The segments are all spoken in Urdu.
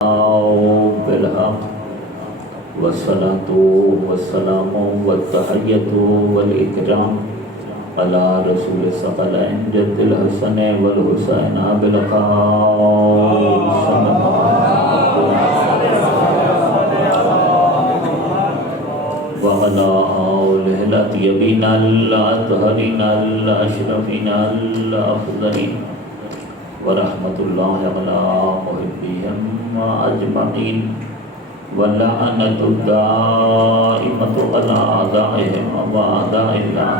بالحق والصلاة والسلام والتحية والإكرام على رسول الثقلين جد الحسن والحسين بالقول صلى الله وعلى آله الأطيبين الأطهرين الأشرفين الأفضلين ورحمة الله على محبهم أجمعين ولعنة الدائمة على أعدائهم وأعداء الله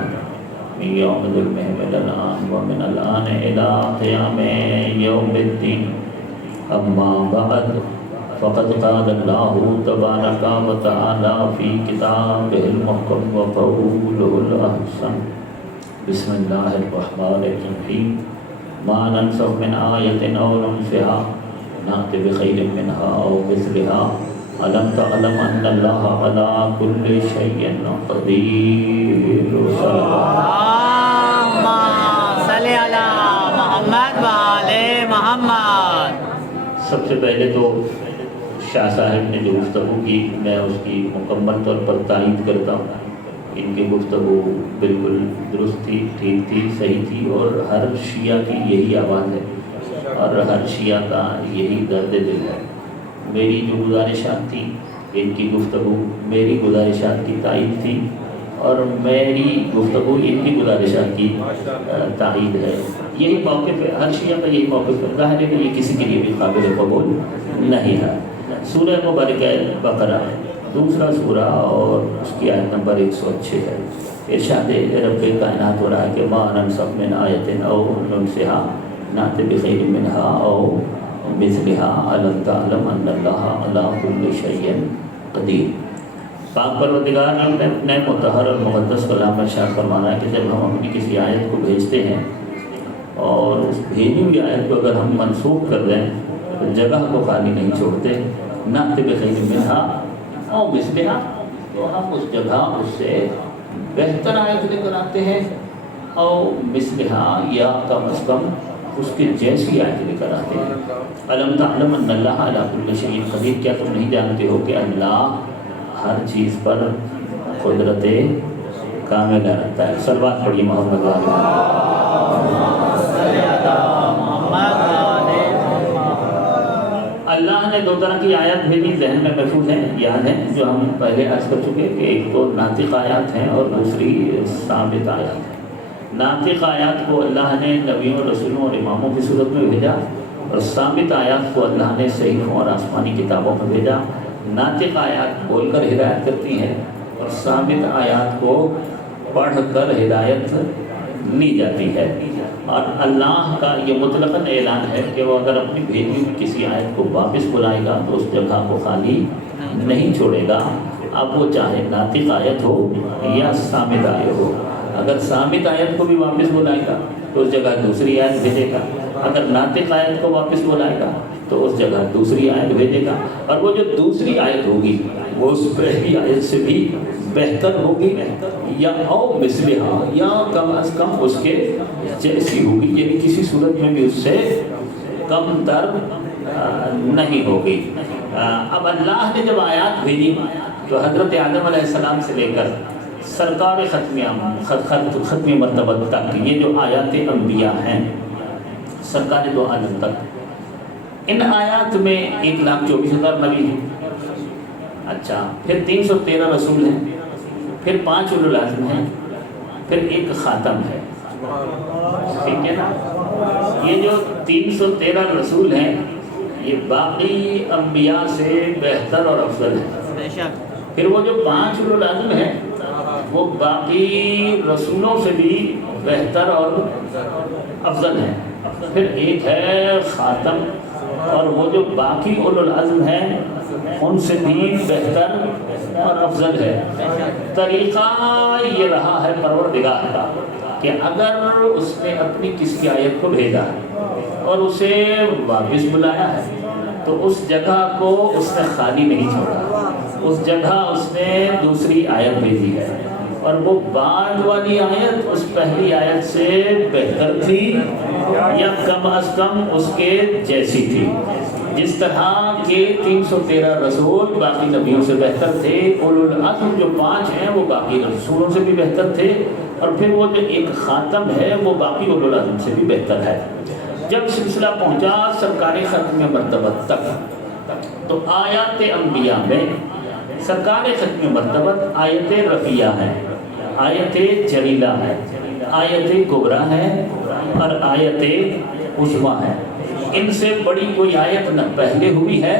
من يوم ظلمهم إلى الآن ومن الآن إلى قيام يوم الدين. أما بعد فقد قال الله تبارك وتعالى في كتابه المحكم وقوله الأحسن. بسم الله الرحمن الرحيم. ما ننسخ من آية أو ننسها نأتي بخير منها أو مثلها ألم تعلم أن الله على كل شيء قدير. اللهم صل على محمد وآل محمد. سب سے پہلے تو شاہ صاحب نے جو گفتگو کی میں اس کی مکمل طور پر تائید کرتا ہوں. ان کی گفتگو بالکل درست تھی، ٹھیک تھی، صحیح تھی اور ہر شیعہ کی یہی آواز ہے اور ہر شیعہ کا یہی درد دل ہے. میری جو گزارشات تھی ان کی گفتگو میری گزارشات کی تائید تھی اور میری گفتگو ان کی گزارشات کی تائید ہے. یہی موقف ہے، ہر شیعہ کا یہی موقف ہے. ظاہر ہے کہ یہ کسی کے لیے بھی قابل قبول نہیں ہے. سورہ مبارکہ بقرہ دوسرا سورہ اور اس کی آیت نمبر 106 ہے. ارشاد رب کائنات ہو رہا ہے کہ ما ننسخ من آیت او ننسها نأتی بخیر منها او مثلها ألم تعلم أن الله على كل شيء قدیر. پاک پروردگار نے اپنے مطہر اور مقدس کلام میں ارشاد فرمانا ہے کہ جب ہم اپنی کسی آیت کو بھیجتے ہیں اور اس بھیجی ہوئی آیت کو اگر ہم منسوخ کر دیں تو جگہ کو خالی نہیں چھوڑتے. نأتی بخیر منها او مثلها تو ہم اس جگہ اس سے بہتر آیت لے کر آتے ہیں او مثلها یا کم از کم اس کے جیسی آیت لے کر آتے ہیں. الم تعلم ان اللہ علی کل شیء قدیر. کیا تم نہیں جانتے ہو کہ اللہ ہر چیز پر قدرت کاملہ رکھتا ہے. صلوات پڑھیے محمد علیہ. اللہ نے دو طرح کی آیات بھیجی، ذہن میں محفوظ ہیں، یاد ہیں، جو ہم پہلے عرض کر چکے کہ ایک تو ناطق آیات ہیں اور دوسری ثابت آیات ہیں. ناطق آیات کو اللہ نے نبیوں، رسولوں اور اماموں کی صورت میں بھیجا اور ثابت آیات کو اللہ نے صحیحوں اور آسمانی کتابوں میں بھیجا. ناطق آیات بول کر ہدایت کرتی ہیں اور ثابت آیات کو پڑھ کر ہدایت لی جاتی ہے. اور اللہ کا یہ مطلقاً اعلان ہے کہ وہ اگر اپنی بھیجی ہوئی کسی آیت کو واپس بلائے گا تو اس جگہ کو خالی نہیں چھوڑے گا. اب وہ چاہے ناطق آیت ہو یا ثابت آیت ہو. اگر ثابت آیت کو بھی واپس بلائے گا تو اس جگہ دوسری آیت بھیجے گا. اگر ناطق آیت کو واپس بلائے گا تو اس جگہ دوسری آیت بھیجے گا. اور وہ جو دوسری آیت ہوگی وہ اس پہلی آیت سے بھی بہتر ہوگی یا او مثلہا یا کم از کم اس کے جیسی ہوگی، یعنی کسی صورت میں بھی اس سے کم تر نہیں ہوگی. اب اللہ نے جب آیات بھیجی تو حضرت آدم علیہ السلام سے لے کر سرکار ختمی مرتبہ تک یہ جو آیات انبیاء ہیں سرکار دو عالم تک، ان آیات میں 1,24,000 نبی ہیں. اچھا، پھر 313 رسول ہیں، پھر 5 اولو العزم ہیں، پھر ایک خاتم ہے. ٹھیک ہے نا؟ یہ جو 313 رسول ہیں یہ باقی انبیاء سے بہتر اور افضل ہیں. پھر وہ جو 5 اولو العزم ہیں وہ باقی رسولوں سے بھی بہتر اور افضل ہیں. پھر ایک ہے خاتم اور وہ جو باقی اولو العزم ہیں ان سے بھی بہتر اور افضل ہے. طریقہ یہ رہا ہے پروردگار کا کہ اگر اس نے اپنی کسی آیت کو بھیجا ہے اور اسے واپس بلایا ہے تو اس جگہ کو اس نے خالی نہیں چھوڑا. اس جگہ اس نے دوسری آیت بھیجی ہے اور وہ بعد والی آیت اس پہلی آیت سے بہتر تھی یا کم از کم اس کے جیسی تھی. جس طرح کے 313 رسول باقی نبیوں سے بہتر تھے، اولو العزم جو 5 ہیں وہ باقی رسولوں سے بھی بہتر تھے، اور پھر وہ جو ایک خاتم ہے وہ باقی اولو العزم سے بھی بہتر ہے۔ جب سلسلہ پہنچا سرکار ختم مرتبت تک، تو آیات انبیاء میں سرکار ختم مرتبت آیت رفیہ ہے، آیت جلیلہ ہے، آیت کبریٰ ہے، اور آیت عظمیٰ ہے۔ ان سے بڑی کوئی آیت نہ پہلے ہوئی ہے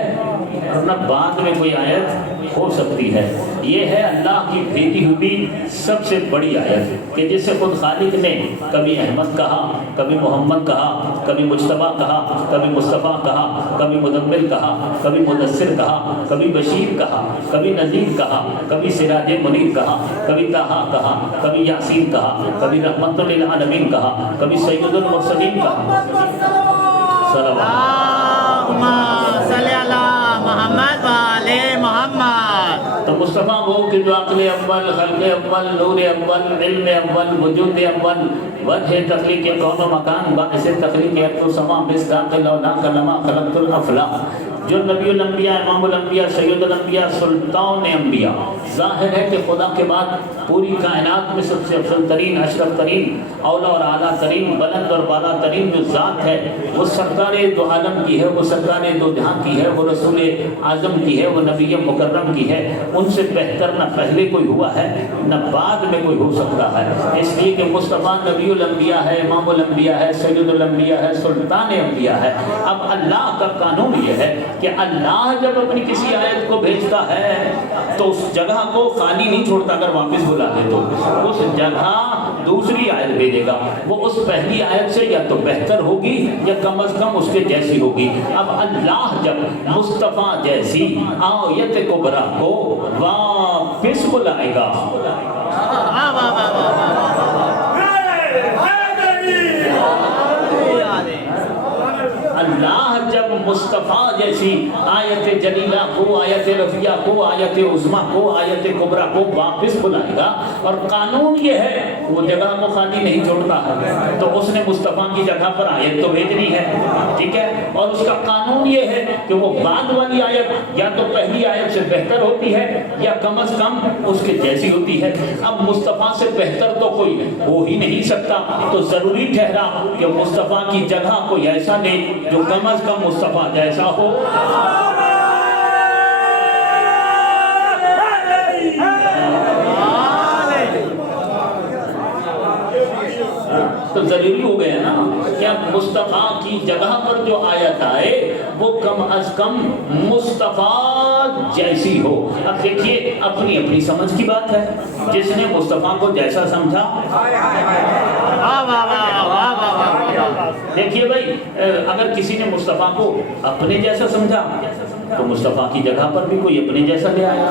اور نہ بعد میں کوئی آیت ہو سکتی ہے۔ یہ ہے اللہ کی بھیجی ہوئی سب سے بڑی آیت، کہ جسے خود خالق نے کبھی احمد کہا، کبھی محمد کہا، کبھی مجتبیٰ کہا، کبھی مصطفیٰ کہا، کبھی مدمل کہا، کبھی مدثر کہا، کبھی بشیر کہا، کبھی نذیر کہا، کبھی سراج منیر کہا، کبھی طٰہٰ کہا، کبھی یاسین کہا، کبھی رحمت للعالمین کہا، کبھی سید المرسلین کہا۔ اللہم صلی علی محمد و آل محمد۔ تو مصطفیٰ وہ کہ جو عقل اول، خلق اول، نور اول، علم اول، وجود اول، وجہ تخلیق کون و مکان، باعث تخلیق ارض و سما، مصداق لولاک لما خلقت الافلاق، جو نبی الانبیاء، امام الانبیاء، سید الانبیاء، سلطان انبیاء۔ ظاہر ہے کہ خدا کے بعد پوری کائنات میں سب سے افضل ترین، اشرف ترین، اولا اور اعلیٰ ترین، بلند اور بالا ترین جو ذات ہے وہ سرکار دو عالم کی ہے، وہ سرکار دو جہاں کی ہے، وہ رسول اعظم کی ہے، وہ نبی مکرم کی ہے۔ ان سے بہتر نہ پہلے کوئی ہوا ہے نہ بعد میں کوئی ہو سکتا ہے، اس لیے کہ مصطفیٰ نبی الانبیاء ہے، امام الانبیاء ہے، سید الانبیاء ہے، سلطان انبیاء ہے۔ اب اللہ کا قانون یہ ہے کہ اللہ جب اپنی کسی آیت کو بھیجتا ہے تو اس جگہ کو خالی نہیں چھوڑتا، اگر واپس بلا دے تو اس جگہ دوسری آیت بھیجے گا، وہ اس پہلی آیت سے یا تو بہتر ہوگی یا کم از کم اس کے جیسی ہوگی۔ اب اللہ جب مصطفیٰ جیسی آیت کبریٰ کو واپس بلائے گا، اللہ جب مصطفیٰ جیسی آیت جلیلہ کو، آیت رفیہ کو، آیت عظمیٰ کو، آیت کبریٰ کو واپس بلائے گا، اور قانون یہ ہے وہ جگہ کو خالی نہیں چھوڑتا ہے، تو اس نے مصطفیٰ کی جگہ پر آیت تو بھیجنی ہے، ٹھیک ہے، اور اس کا قانون یہ ہے کہ وہ بعد والی آیت یا تو پہلی آیت سے بہتر ہوتی ہے یا کم از کم اس کے جیسی ہوتی ہے۔ اب مصطفیٰ سے بہتر تو کوئی ہو ہی نہیں سکتا، تو ضروری ٹھہرا کہ مصطفیٰ کی جگہ کوئی ایسا لے جو کم از کم مصطفیٰ جیسا ہو۔ تو ضروری ہو گیا نا کہ اب مصطفیٰ کی جگہ پر جو آیت آئے وہ کم از کم مصطفیٰ جیسی ہو۔ اب دیکھیے اپنی اپنی سمجھ کی بات ہے، جس نے مصطفیٰ کو جیسا سمجھا، دیکھیے بھائی اگر کسی نے مصطفیٰ کو اپنے جیسا سمجھا تو مصطفیٰ کی جگہ پر بھی کوئی اپنے جیسا لے آیا،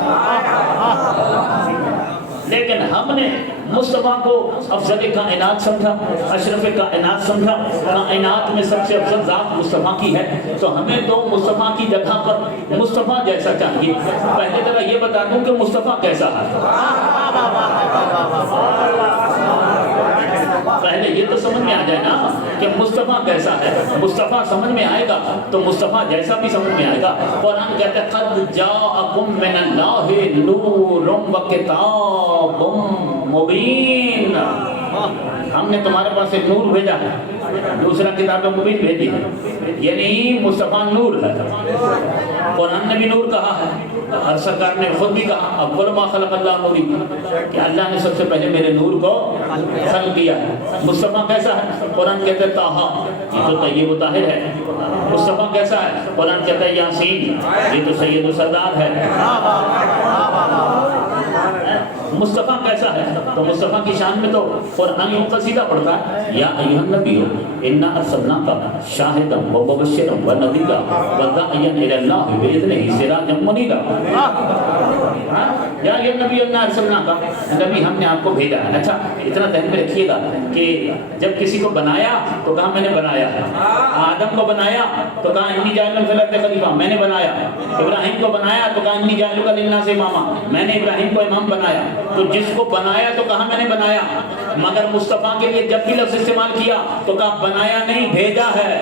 لیکن ہم نے مصطفیٰ کو افضل کائنات سمجھا، اشرف کائنات سمجھا، کائنات میں سب سے افضل ذات مصطفیٰ کی ہے، تو ہمیں تو مصطفیٰ کی جگہ پر مصطفیٰ جیسا چاہیے۔ پہلے ذرا یہ بتا دوں کہ مصطفیٰ کیسا ہے، پہلے یہ تو سمجھ میں آ جائے نا کہ مصطفیٰ کیسا ہے۔ مصطفیٰ سمجھ میں آئے گا تو مصطفیٰ جیسا بھی سمجھ میں آئے گا۔ قرآن کہتا ہے قد جاءکم من اللہ نور و کتاب مبین، ہم نے تمہارے پاس ایک نور بھیجا ہے، دوسرا کتاب مبین بھیجی ہے، یعنی مصطفیٰ نور ہے۔ قرآن نے بھی نور کہا ہے، اور سرکار نے خود بھی کہا اول ما خلق اللہ نوری، کہ اللہ نے سب سے پہلے میرے نور کو خلق کیا ہے۔ مصطفیٰ کیسا ہے؟ قرآن کہتا ہے طٰہٰ، یہ تو طیب و طاہر ہے۔ مصطفیٰ کیسا ہے؟ قرآن کہتا ہے یاسین، یہ تو سید و سردار ہے۔ مصطفیٰ کیسا ہے؟ تو مصطفیٰ کی شان میں تو قرآن یوں قصیدہ پڑھتا ہے، یا ایھا النبی انا ارسلناک شاہدا و مبشرا و نذیرا و داعیا الی اللہ باذنہ سراجا منیرا۔ یا ایھا النبی انا ارسلناک، نبی ہم نے آپ کو بھیجا ہے۔ اچھا اتنا ذہن میں رکھیے گا کہ جب کسی کو بنایا تو کہا میں نے بنایا ہے، آدم کو بنایا تو کہا انی جاعل فی الارض خلیفہ، میں نے بنایا، ابراہیم کو بنایا تو کہا انی جاعلک للناس اماما، میں نے ابراہیم کو امام بنایا۔ تو جس کو بنایا تو کہا میں نے بنایا، مگر مصطفیٰ کے لیے جب بھی لفظ استعمال کیا تو کہا بنایا نہیں بھیجا ہے۔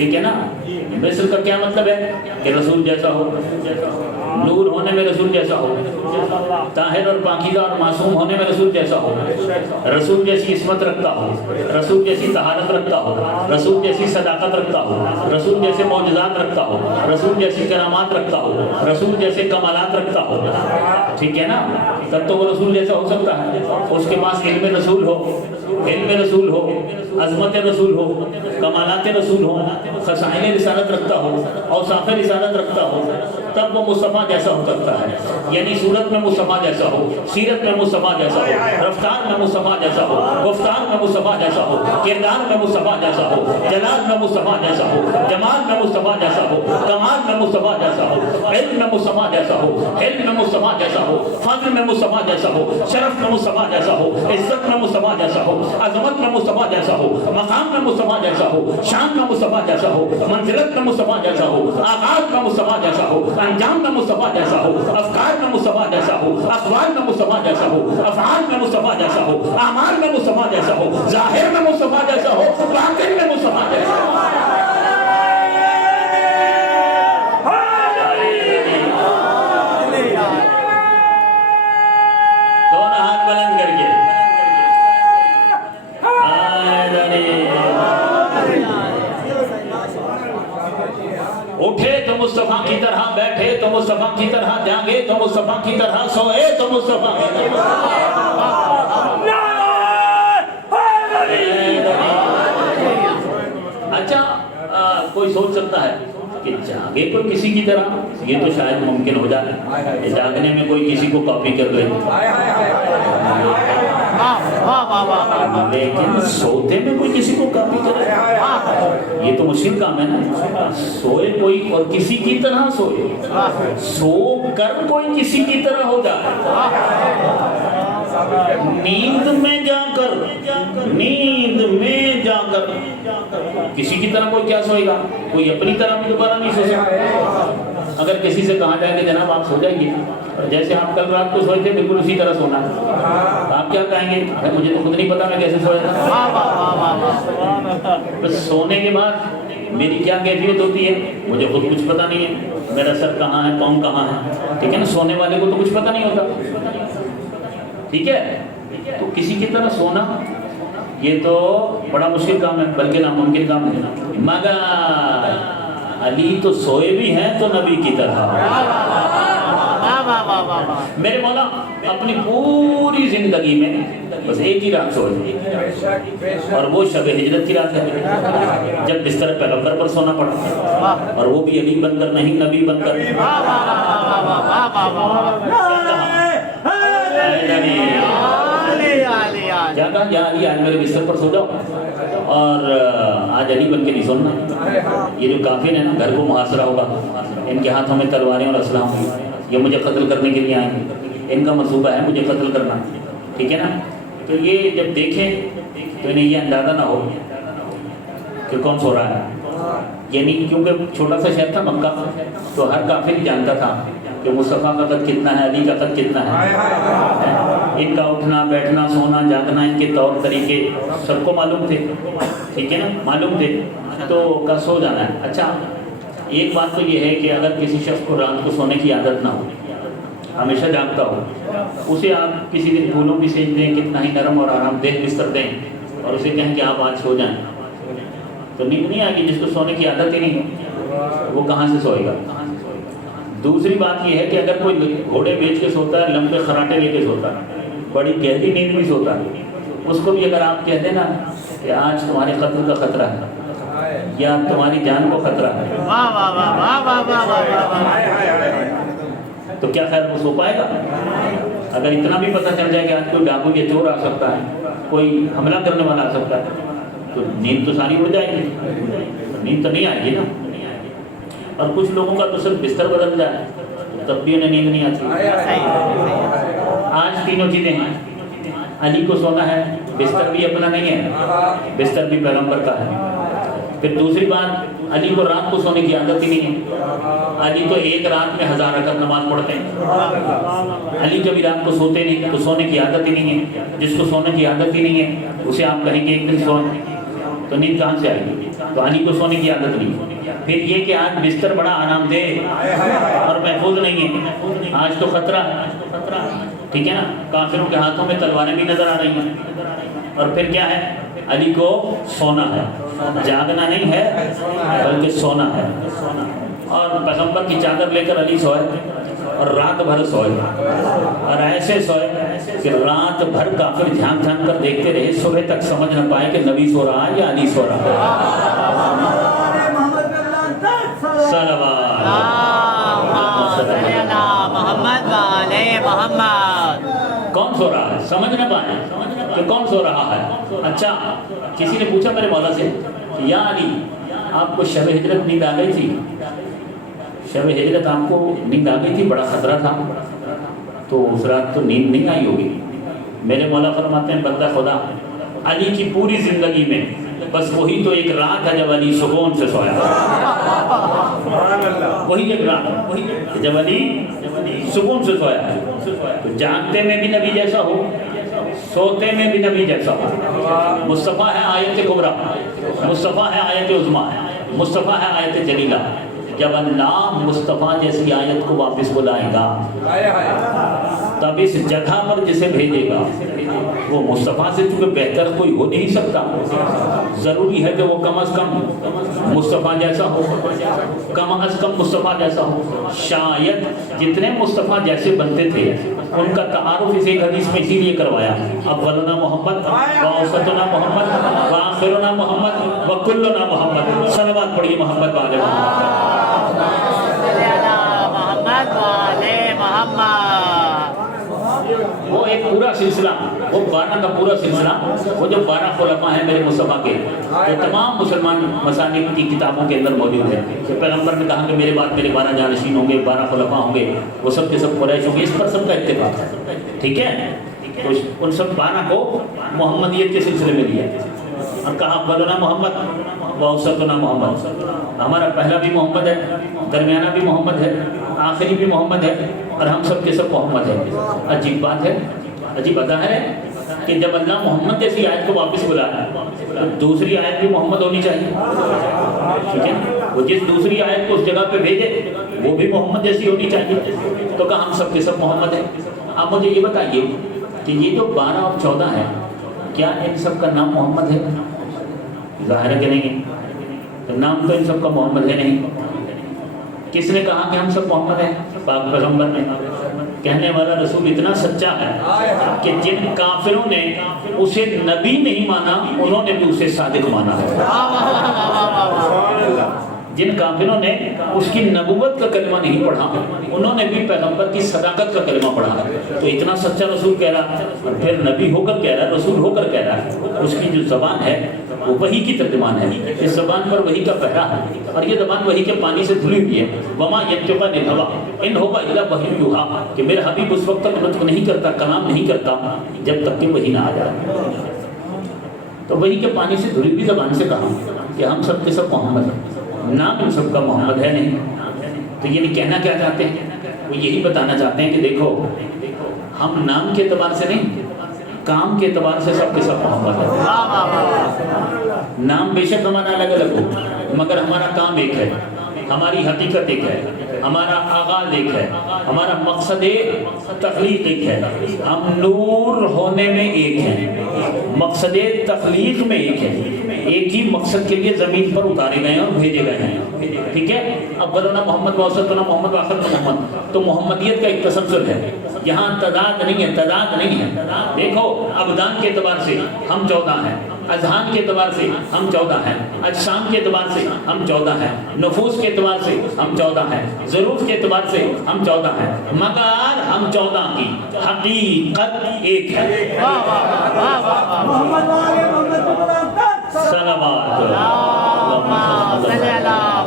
ٹھیک ہے نا؟ مثل کا کیا مطلب ہے کہ رسول جیسا ہو، نور ہونے میں رسول جیسا ہو، طاہر اور پاکیزہ اور معصوم ہونے میں رسول جیسا ہو، رسول جیسی عصمت رکھتا ہو، رسول جیسی طہارت رکھتا ہو، رسول جیسی صداقت رکھتا ہو، رسول جیسے معجزات رکھتا ہو، رسول جیسی کرامات رکھتا ہو، رسول جیسے کمالات رکھتا ہو، ٹھیک ہے نا؟ تب تو وہ رسول جیسا ہو سکتا ہے۔ اس کے پاس علم رسول ہو، علم رسول ہو، عظمت رسول ہو، کمالات رسول ہو، خصائل رسالت رکھتا ہو، اوصاف رسالت رکھتا ہو، تب وہ مصطفیٰ جیسا ہو سکتا ہے۔ یعنی صورت میں مصطفیٰ جیسا ہو، سیرت میں مصطفیٰ جیسا ہو، رفتار میں مصطفیٰ جیسا ہو، گفتار میں مصطفیٰ جیسا ہو، کردار میں مصطفیٰ جیسا ہو، جلال میں مصطفیٰ جیسا ہو، جمال میں مصطفیٰ جیسا ہو، کمال میں مصطفیٰ جیسا ہو، علم میں مصطفیٰ جیسا ہو، علم میں مصطفیٰ جیسا ہو، فضل میں مصطفیٰ جیسا ہو، شرف میں مصطفیٰ جیسا ہو، عزت میں مصطفیٰ جیسا ہو، عظمت میں مصطفیٰ جیسا ہو، مقام میں مصطفیٰ جیسا ہو، شان میں مصطفیٰ جیسا ہو، منزلت میں مصطفیٰ جیسا ہو، آغاز میں مصطفیٰ جیسا ہو، انجام میں مصطفیٰ جیسا ہو، افکار میں مصطفیٰ جیسا ہو، اقوال میں مصطفیٰ جیسا ہو، افعال میں مصطفیٰ جیسا ہو، اعمال میں مصطفیٰ جیسا ہو، ظاہر میں مصطفیٰ جیسا ہو، باطن میں مصطفیٰ جیسا ہو۔ دونوں ہاتھ بلند کر کے اٹھے تو مصطفیٰ کی طرح، بیٹھے تو مصطفیٰ کی طرح، جاگے تو مصطفیٰ کی طرح، سوئے تو مصطفیٰ کی طرح۔ اچھا کوئی سوچ سکتا ہے کہ جاگے کوئی کسی کی طرح، یہ تو شاید ممکن ہو جائے، جاگنے میں کوئی کسی کو کاپی کر لے، لیکن سوتے میں کوئی کسی کو کاپی کرے یہ تو مشکل کام ہے نا۔ سوئے کوئی اور کسی کی طرح سوئے، سو کر کوئی کسی کی طرح ہو جائے، نیند میں جا کر، نیند میں جا کر کسی کی طرح کوئی کیا سوئے گا؟ کوئی اپنی طرح بھی دوبارہ نہیں سو سکتا۔ اگر کسی سے کہا جائے کہ جناب آپ سو جائیں گے، جیسے آپ کل رات کو سوئے تھے بالکل اسی طرح سونا ہے، آپ کیا کہیں گے؟ مجھے تو خود نہیں پتا میں کیسے سویا تھا۔ بس سونے کے بعد میری کیا کیفیت ہوتی ہے مجھے خود کچھ پتا نہیں ہے، میرا سر کہاں ہے، پاؤں کہاں ہے، ٹھیک ہے نا؟ سونے والے کو تو کچھ پتا نہیں ہوتا، ٹھیک ہے؟ تو کسی کی طرح سونا یہ تو بڑا مشکل کام ہے، بلکہ ناممکن کام ہے۔ مگر علی تو سوئے بھی ہیں تو نبی کی طرح۔ میرے مولا اپنی پوری زندگی میں بس ایک ہی رات سوئے، اور وہ شب ہجرت کی رات ہے جب بستر پیغمبر پر سونا پڑا، اور وہ بھی علی بن کر نہیں، نبی بن کر۔ جاگا یا علی آج میرے بستر پر سو جاؤ، اور آج علی بن کے نہیں سننا۔ یہ جو کافر ہیں نا، گھر کو محاصرہ ہوگا، ان کے ہاتھوں میں تلواریں اور اسلحہ ہوں گی، یہ مجھے قتل کرنے کے لیے آئیں گے، ان کا منصوبہ ہے مجھے قتل کرنا، ٹھیک ہے نا؟ تو یہ جب دیکھیں تو انہیں یہ اندازہ نہ ہو کہ کون سو رہا ہے، یعنی کیونکہ چھوٹا سا شہر تھا مکہ، تو ہر کافر جانتا تھا کہ مصطفیٰ کا قد کتنا ہے، علی کا قد کتنا ہے، ان کا اٹھنا بیٹھنا سونا جاگنا ان کے طور طریقے سب کو معلوم تھے، ٹھیک ہے نا؟ معلوم تھے، تو کا سو جانا ہے۔ اچھا ایک بات تو یہ ہے کہ اگر کسی شخص کو رات کو سونے کی عادت نہ ہو، ہمیشہ جاگتا ہو، اسے آپ کسی دن پھولوں کی سیج دیں، کتنا ہی نرم اور آرام دہ بستر دیں، اور اسے کہیں کہ آپ آج سو جائیں، تو نیند نہیں آئے گی۔ جس کو سونے کی عادت ہی نہیں وہ کہاں سے سوئے گا؟ دوسری بات یہ ہے کہ اگر کوئی گھوڑے بیچ کے سوتا ہے، لمبے خراٹے لے کے سوتا ہے، بڑی گہری نیند بھی سوتا ہے، اس کو بھی اگر آپ کہہ دیں نا کہ آج تمہارے قتل کا خطرہ ہے یا تمہاری جان کو خطرہ ہے، تو کیا خیر وہ سو پائے گا؟ اگر اتنا بھی پتہ چل جائے کہ آج کوئی ڈاکو یا چور آ سکتا ہے، کوئی حملہ کرنے والا آ سکتا ہے، تو نیند تو ساری اڑ جائے گی، نیند تو نہیں آئے گی نا۔ اور کچھ لوگوں کا تو صرف بستر بدل جائے تب بھی انہیں نیند نہیں آتی۔ آج تینوں چیزیں ہیں، علی کو سونا ہے، بستر بھی اپنا نہیں ہے، بستر بھی پیغمبر کا ہے۔ پھر دوسری بات، علی کو رات کو سونے کی عادت ہی نہیں ہے، علی تو ایک رات میں 1000 رکعت نماز پڑھتے ہیں۔ علی کبھی رات کو سوتے نہیں تو سونے کی عادت ہی نہیں ہے، جس کو سونے کی عادت ہی نہیں ہے اسے آپ کہیں گے ایک دن سوئیں، تو نیند کہاں سے آئے گی؟ تو علی کو سونے کی عادت نہیں. پھر یہ کہ آج بستر بڑا آرام دہ اور محفوظ نہیں ہے، آج تو خطرہ ہے، ٹھیک ہے نا، کافروں کے ہاتھوں میں تلواریں بھی نظر آ رہی ہیں. اور پھر کیا ہے؟ علی کو سونا ہے، جاگنا نہیں ہے بلکہ سونا ہے. اور پیغمبر کی چادر لے کر علی سوئے اور رات بھر سوئے، اور ایسے سوئے کہ رات بھر کافر جھانک جھانک کر دیکھتے رہے، صبح تک سمجھ نہ پائے کہ نبی سو رہا ہے یا علی سو رہا ہے. صلوات محمد والے محمد. کون سو رہا ہے؟ سمجھ نہ پائے کہ کون سو رہا ہے. اچھا، کسی نے پوچھا میرے مولا سے، یا علی آپ کو شب ہجرت نیند آ گئی تھی؟ شب ہجرت آپ کو نیند آ گئی تھی؟ بڑا خطرہ تھا تو اس رات تو نیند نہیں آئی ہوگی. میرے مولا فرماتے ہیں بندہ خدا، علی کی پوری زندگی میں بس وہی تو ایک رات ہے جب علی سکون سے سویا. وہی ایک رات جب علی سکون سے سویا. تو جاگتے میں بھی نبی جیسا ہو، سوتے میں بھی نبی جیسا ہو. مصطفیٰ ہے آیت کبریٰ، مصطفیٰ ہے آیت عظمیٰ، مصطفیٰ ہے آیت جلیلہ. جب اللہ مصطفیٰ جیسی آیت کو واپس بلائے گا تب اس جگہ پر جسے بھیجے گا وہ مصطفیٰ سے چونکہ بہتر کوئی ہو نہیں سکتا، ضروری ہے کہ وہ کم از کم مصطفیٰ جیسا ہو، کم از کم مصطفیٰ جیسا ہو. شاید جتنے مصطفیٰ جیسے بنتے تھے ان کا تعارف اس ایک حدیث میں اسی لیے کروایا، اولنا محمد واوسطنا محمد وآخرنا محمد وکلنا محمد. صلوات پڑھیے محمد والے محمد. محمد والے محمد. وہ ایک پورا سلسلہ، وہ 12 کا پورا سلسلہ، وہ جو 12 خلفاء ہیں میرے مصطفیٰ کے، وہ تمام مسلمان مصانف کی کتابوں کے اندر موجود ہے. کہ پیغمبر نے کہا کہ میرے بعد میرے 12 جانشین ہوں گے، 12 خلفاء ہوں گے، وہ سب کے سب قریش ہوں گے. اس پر سب کا اتفاق ہے، ٹھیک ہے. تو ان سب 12 کو محمدیت کے سلسلے میں لیا اور کہا اولنا محمد واوسطنا محمد. ہمارا پہلا بھی محمد ہے، درمیانہ بھی محمد ہے، آخری بھی محمد ہے، اور ہم سب کے سب محمد ہیں. عجیب بات ہے، عجیب ادا ہے کہ جب اللہ محمد جیسی آیت کو واپس بلایا تو دوسری آیت بھی محمد ہونی چاہیے، ٹھیک ہے. وہ جس دوسری آیت کو اس جگہ پہ بھیجے وہ بھی محمد جیسی ہونی چاہیے. تو کہا ہم سب کے سب محمد ہیں. آپ مجھے یہ بتائیے کہ یہ جو 12 اور 14 ہے، کیا ان سب کا نام محمد ہے؟ ظاہر ہے کہ نہیں. تو نام تو ان سب کا محمد ہے نہیں. کس نے کہا کہ ہم سب محمد ہیں؟ پاک پیغمبر نے. کہنے والا رسول اتنا سچا ہے کہ جن کافروں نے اسے نبی نہیں مانا انہوں نے بھی اسے صادق مانا ہے. جن کافروں نے اس کی نبوت کا کلمہ نہیں پڑھا انہوں نے بھی پیغمبر کی صداقت کا کلمہ پڑھا ہے. تو اتنا سچا رسول کہہ رہا ہے، اور پھر نبی ہو کر کہہ رہا ہے، رسول ہو کر کہہ رہا ہے. اس کی جو زبان ہے وہ وحی کی ترجمان ہے. اس زبان پر وحی کا پہرا ہے، اور یہ زبان وحی کے پانی سے دھلی ہوئی ہے. وما ينطق عن الهوى ان هو الا وحی یوحی، کہ میرا حبیب اس وقت تک نطق نہیں کرتا، کلام نہیں کرتا جب تک کہ وحی نہ آ جائے. تو وحی کے پانی سے دھلی ہوئی زبان سے کہا کہ ہم سب کے سب محمد ہیں. نام ان سب کا محمد ہے نہیں. تو یہ کہنا کیا چاہتے ہیں؟ وہ یہی بتانا چاہتے ہیں کہ دیکھو ہم نام کے اعتبار سے نہیں، کام کے اعتبار سے سب کے سب محمد ہے. نام بے شک ہمارا الگ الگ ہو مگر ہمارا کام ایک ہے، ہماری حقیقت ایک ہے، ہمارا آغاز ایک ہے، ہمارا مقصد تخلیق ایک ہے. ہم نور ہونے میں ایک ہیں، مقصد تخلیق میں ایک ہے. ایک ہی مقصد کے لیے زمین پر اتارے گئے ہیں اور بھیجے گئے ہیں، ٹھیک ہے. اولنا محمد واوسطنا محمد وآخرنا محمد. تو محمدیت کا ایک تسلسل ہے، یہاں تضاد نہیں ہے، تضاد نہیں ہے. دیکھو ابدان کے اعتبار سے ہم 14 ہیں، اذہان کے اعتبار سے ہم 14 ہیں، اجسام کے اعتبار سے ہم 14 ہیں، نفوس کے اعتبار سے ہم 14 ہیں، ظروف کے اعتبار سے ہم 14 ہیں، مگر ہم 14 کی حقیقت ایک ہے. صلوات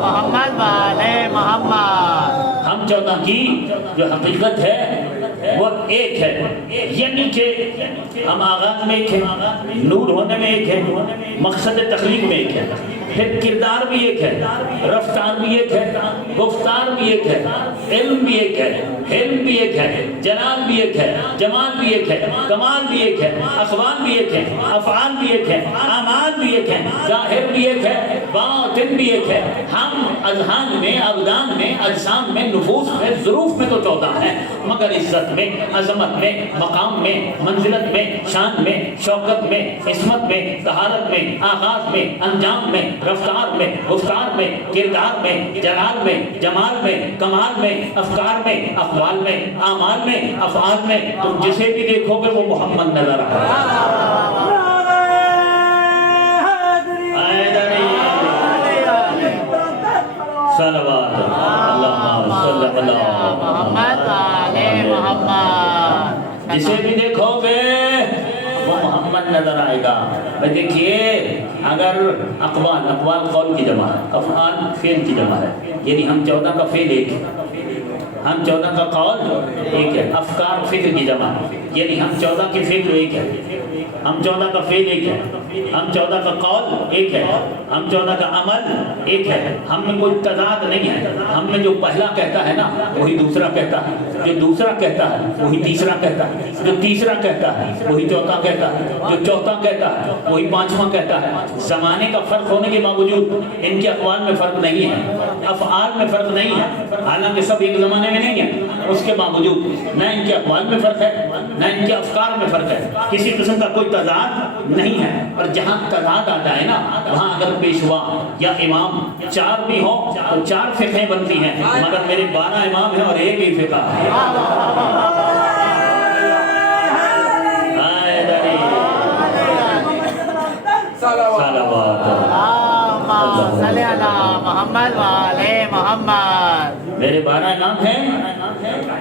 محمد والے محمد. ہم 14 کی جو حقیقت ہے وہ ایک ہے، یعنی کہ ہم آغاز میں ایک ہیں، نور ہونے میں ایک ہے، مقصد تخلیق میں ایک ہے. پھر کردار بھی ایک ہے، رفتار بھی ایک ہے، گفتار بھی ایک ہے، علم بھی ایک ہے، حلم بھی ایک ہے، جلال بھی ایک ہے، جمال بھی ایک ہے، کمال بھی ایک ہے، اقوال بھی ایک ہے، افعال بھی ایک ہے، اعمال بھی ایک ہے، ظاہر بھی ایک ہے، باطن بھی ایک ہے۔ ہم اذہان میں، ابدان میں، اجسام میں، نفوس میں، ظروف میں تو 14 ہیں، مگر عزت میں، عظمت میں، مقام میں، منزلت میں، شان میں، شوکت میں، عصمت میں، طہارت میں، آغاز میں، انجام میں، رفتار میں، گفتار میں، کردار میں، جلال میں، جمال میں، کمال میں، افکار میں، اقوال میں، اعمال میں، افعال میں، تم جسے بھی دیکھو گے وہ محمد نظر آئے گا۔ صلوات اللہم صلی علی محمد وعلی محمد۔ جسے بھی دیکھو گے وہ محمد نظر آئے گا۔ بھئی دیکھئے اگر اقوال قول کی جمع ہے، افعال فعل کی جمع ہے، یعنی ہم 14 کا فعل ایک ہے، ہم 14 کا قول ایک ہے، افکار فعل کی جمع ہے، یعنی ہم 14 کی فعل ایک ہے، ہم 14 کا فعل ایک ہے، ہم 14 کا قول ایک ہے، ہم 14 کا عمل ایک ہے، ہم میں کوئی تضاد نہیں ہے۔ ہم میں جو پہلا کہتا ہے نا وہی دوسرا کہتا ہے، جو دوسرا کہتا ہے وہی تیسرا کہتا ہے، جو تیسرا کہتا ہے وہی چوتھا کہتا ہے، جو چوتھا کہتا ہے وہی پانچواں کہتا ہے۔ زمانے کا فرق ہونے کے باوجود ان کے اقوال میں فرق نہیں ہے، افعال میں فرق نہیں ہے، حالانکہ سب ایک زمانے میں نہیں ہے، اس کے باوجود نہ ان کے اقوال میں فرق ہے نہ ان کے افکار میں فرق ہے، کسی قسم کا کوئی تضاد نہیں ہے۔ اور جہاں تضاد آ جائے نا وہاں اگر پیشوا یا امام 4 بھی ہو تو 4 فقہیں بنتی ہیں، مگر میرے 12 امام ہیں اور ایک ہی فقہ ہے۔ اللہم صلی علی محمد وعلی محمد۔ میرے 12 امام ہیں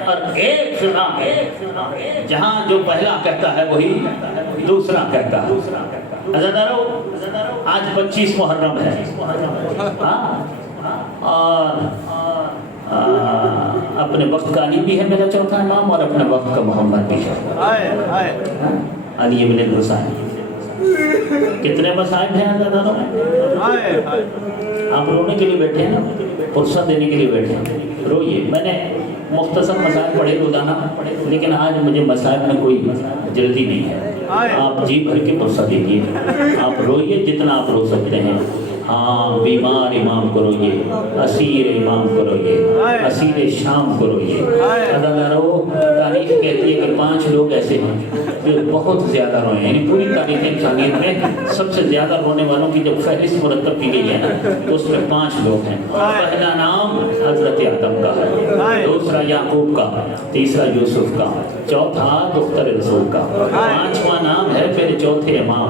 اور ایک فقہ ہے، جہاں جو پہلا کہتا ہے وہی دوسرا کہتا ہے۔ عزیزانو آج 25 محرم ہے اور اپنے وقت کا علی بھی ہے میرا چوتھا امام اور اپنے وقت کا محمد بھی ہے، علی بن الحسین۔ کتنے مسائل ہیں عزیزانو؟ آپ رونے کے لیے بیٹھے ہیں، فرصت دینے کے لیے بیٹھے ہیں، روئیے۔ میں نے مختصر مسائل پڑھے روزانہ، لیکن آج مجھے مسائل میں کوئی جلدی نہیں ہے۔ آپ جی بھر کے فرصت دیجیے، آپ روئیے جتنا آپ رو سکتے ہیں۔ ہاں، بیمار امام کو روئیے، اسیر امام کو روئیے، اسیر شام کو روئیے۔ عزیزانو تاریخ کہتی ہے کہ 5 لوگ ایسے ہیں جو بہت زیادہ روئے ہیں، یعنی پوری تاریخ انسانیت میں سب سے زیادہ رونے والوں کی جب فہرست مرتب کی گئی ہے نا تو اس میں 5 لوگ ہیں۔ پہلا نام حضرت آدم کا ہے، دوسرا یعقوب کا، تیسرا یوسف کا، چوتھا دختر رسول کا، 5واں نام ہے پھر چوتھے امام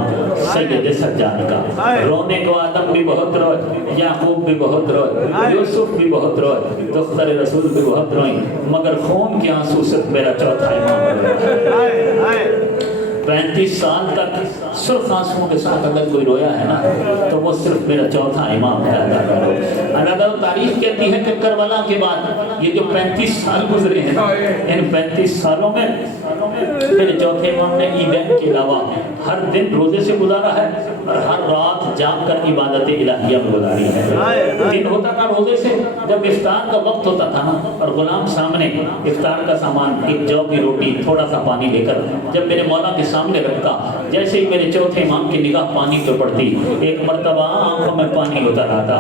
سید سجاد کا۔ رونے کو آدم بھی بہت روئے، یعقوب بھی بہت روئے، یوسف بھی بہت روئے، دختر رسول بھی بہت روئیں، مگر خون کے آنسو صرف میرا چوتھا امام روئے۔ 35 سال تک صرف آنسوؤں کے ساتھ اگر کوئی رویا ہے نا تو وہ صرف میرا چوتھا امام ہے۔ اللہ تاریخ کہتی ہے کہ کربلا کے بعد یہ جو 35 سال گزرے ہیں ان 35 سالوں میں میرے چوتھے امام نے عیدین کے علاوہ ہر دن روزے سے گزارا ہے اور ہر رات جاگ کر عبادت الہیہ میں گزاری ہے۔ دن ہوتا تھا روزے سے جب افطار کا وقت ہوتا تھا نا اور غلام سامنے افطار کا سامان، ایک جو کی روٹی، تھوڑا سا پانی لے کر جب میرے مولا کے سامنے رکھتا، جیسے ہی میرے چوتھے امام کی نگاہ پانی پہ پڑتی ایک مرتبہ آنکھوں میں پانی اتر آتا،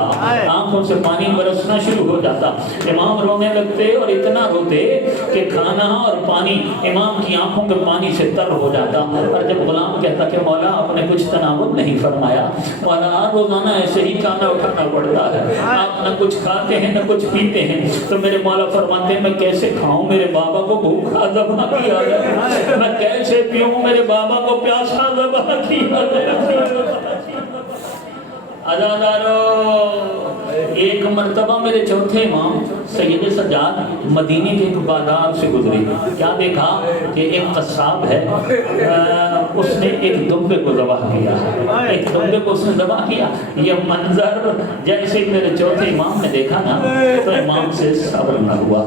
آنکھوں سے پانی برسنا شروع ہو جاتا، امام رونے لگتے اور اتنا روتے کہ کھانا اور پانی امام کی آنکھوں کے پانی سے تر ہو جاتا۔ اور جب غلام کہتا کہ مولا آپ نے کچھ تناول نہیں فرمایا، مولا روزانہ ایسے ہی کھانا اٹھانا پڑتا ہے، آپ نہ کچھ کھاتے ہیں نہ کچھ پیتے ہیں، تو میرے مولا فرماتے ہیں میں کیسے کھاؤں، میرے بابا کو بھوکا ذبح کیا ہے، میں کیسے پیوں، میرے بابا کو پیاسا ذبح کیا ہے۔ عزیزانو ایک مرتبہ میرے چوتھے امام سید سجاد مدینے کے ایک بازار سے گزرے، کیا دیکھا کہ ایک قصاب ہے، اس نے ایک دمبے کو ذبح کیا، ایک دمبے کو اس نے ذبح کیا۔ یہ منظر جیسے میرے چوتھے امام نے دیکھا نا تو امام سے صبر نہ ہوا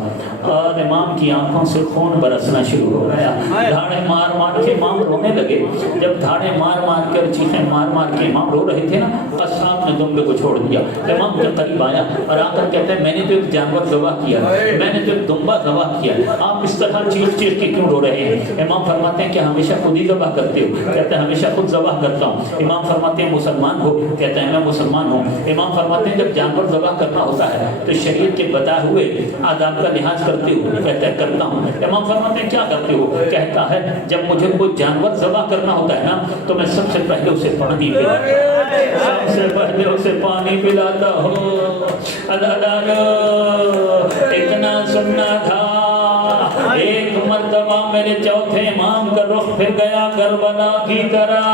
اور امام کی آنکھوں سے خون برسنا شروع ہو گیا، دھاڑے مار مار کے امام رونے لگے۔ جب دھاڑے مار مار کر چیخیں مار مار کے امام رو رہے تھے نا، قصاب نے دمبے کو چھوڑ دیا، امام کے قریب آیا اور آ کر کہتے ہیں میں نے تو ایک جانور ذبح کیا، میں نے تو ایک دمبا ذبح کیا، آپ اس طرح چیخ چیخ کے کیوں رو رہے ہیں؟ امام فرماتے ہیں کہ ہمیشہ خود ہی ذبح کرتے ہو؟ کہتے ہیں ہمیشہ خود ذبح کرتا ہوں۔ امام فرماتے ہیں مسلمان ہو؟ کہتے ہیں میں مسلمان ہوں۔ امام فرماتے ہیں جب جانور ذبح کرنا ہوتا ہے تو شریعت کے بتائے ہوئے آداب کا لحاظ کرتے ہو؟ کہتا ہے کرتا ہوں۔ امام فرماتے ہیں کیا کرتے ہو؟ کہتا ہے جب مجھے کوئی جانور ذبح کرنا ہوتا ہے نا تو میں سب سے پہلے اسے پانی پلاتا ہوں، سب سے پہلے اسے پانی پلاتا ہوں۔ اتنا سننا تھا، ایک مرتبہ میرے چوتھے امام کا رخ پھر گیا کربلا کی طرح۔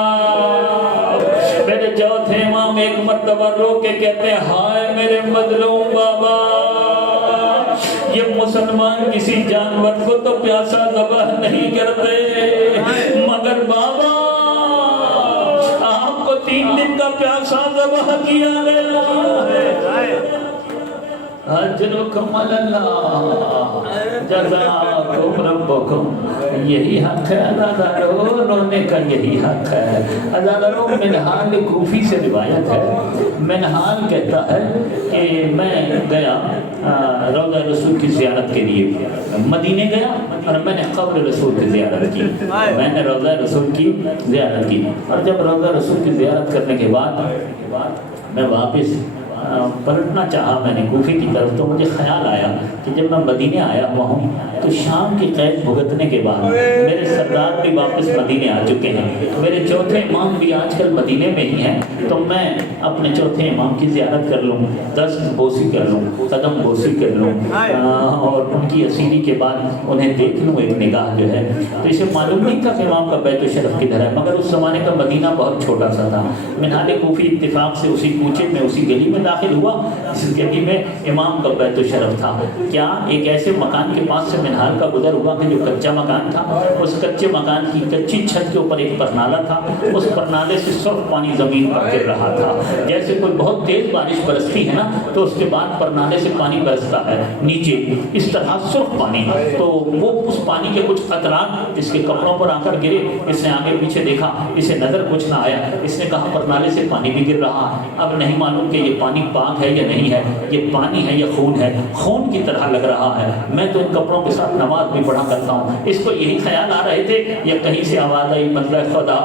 میرے چوتھے امام ایک مرتبہ رو کے کہتے ہیں ہائے میرے مظلوم بابا، یہ مسلمان کسی جانور کو تو پیاسا ذبح نہیں کرتے، مگر بابا آپ کو 3 دن کا پیاسا ذبح کیا گیا۔ اجرکم اللہ جزاکم ربکم، یہی حق ہے عزادارو، رونے کا یہی حق ہے عزادارو۔ منہال کوفی سے روایت ہے، منہال کہتا ہے کہ میں گیا روضہ رسول کی زیارت کے لیے، مدینے گیا اور میں نے قبر رسول کی زیارت کی، میں نے روضہ رسول کی زیارت کی، اور جب روضہ رسول کی زیارت کرنے کے بعد میں واپس پلٹنا چاہا میں نے کوفے کی طرف، تو مجھے خیال آیا کہ جب میں مدینے آیا ہوا ہوں تو شام کی قید بھگتنے کے بعد میرے سردار بھی واپس مدینے آ چکے ہیں، میرے چوتھے امام بھی آج کل مدینے میں ہی ہیں، تو میں اپنے چوتھے امام کی زیارت کر لوں، دست بوسی کر لوں، قدم بوسی کر لوں، اور ان کی اسیری کے بعد انہیں دیکھ لوں ایک نگاہ جو ہے۔ تو اسے معلوم نہیں تھا کہ امام کا بیت الشرف کدھر ہے، مگر اس زمانے کا مدینہ بہت چھوٹا سا تھا۔ منہال کوفی اتفاق سے اسی کوچے میں اسی گلی میں داخل ہوا، اس گلی میں امام کا بیت الشرف تھا۔ کیا ایک ایسے مکان کے پاس سے منہال کا گزر ہوا کہ جو کچا مکان تھا، اس کچے مکان کی کچی چھت کے اوپر ایک پرنالہ تھا، اس پرنالے سے سرخ پانی زمین پر گر رہا تھا، جیسے کوئی بہت تیز بارش برستی ہے نا تو اس کے بعد پرنالے سے پانی برستا ہے نیچے، اس طرح سرخ پانی۔ تو وہ اس پانی کے کچھ قطرات اس کے کپڑوں پر آ کر گرے، اس نے آگے پیچھے دیکھا، اسے نظر کچھ نہ آیا، اس نے کہا پرنالے سے پانی بھی گر رہا ہے، اب نہیں معلوم کہ یہ پانی پاک ہے یا نہیں ہے، یہ پانی ہے یا خون ہے، خون کی طرح لگ رہا ہے، میں تو ان کپڑوں کے ساتھ نماز بھی پڑھا کرتا ہوں۔ اس کو یہی خیال آ رہے تھے، یا کہیں سے آواز آئی مطلب خدا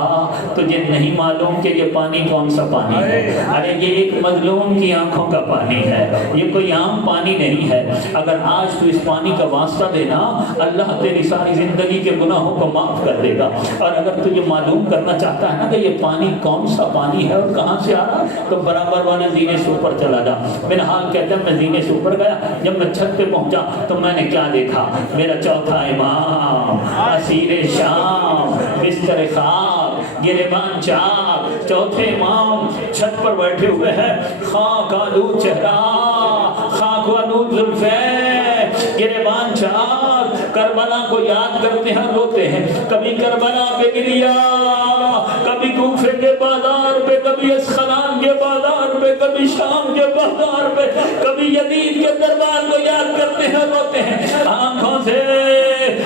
تجھے نہیں معلوم کہ یہ پانی کون سا پانی ہے، ارے یہ ایک مظلوم کی آنکھوں کا پانی ہے، یہ کوئی عام پانی نہیں ہے، اگر آج تو اس پانی کا واسطہ دینا اللہ تیری ساری زندگی کے گناہوں کو معاف کر دے گا، اور اگر تو یہ معلوم کرنا چاہتا ہے نا کہ یہ پانی کون سا پانی ہے اور کہاں سے آ رہا تو برابر والا زینے سے اوپر چلا جا۔ منہال کہتے ہیں میں زینے سے اوپر گیا، جب میں چھت پہ پہنچا تو میں نے کیا دیکھا، میرا چوتھا امام اسیر شام بستر خواب گریبان چاک، چوتھے امام چھت پر بیٹھے ہوئے ہیں، خاک آلود چہرہ، خاک آلود زلفیں، گریبان چاک، کربلا کو یاد کرتے ہیں روتے ہیں، کبھی کربلا پہ گریا، کبھی کوفے کے بازار پہ، کبھی اسقلان کے بازار پہ، کبھی شام کے بازار پہ، کبھی یزید کے دربار کو یاد کرتے ہیں روتے ہیں، آنکھوں سے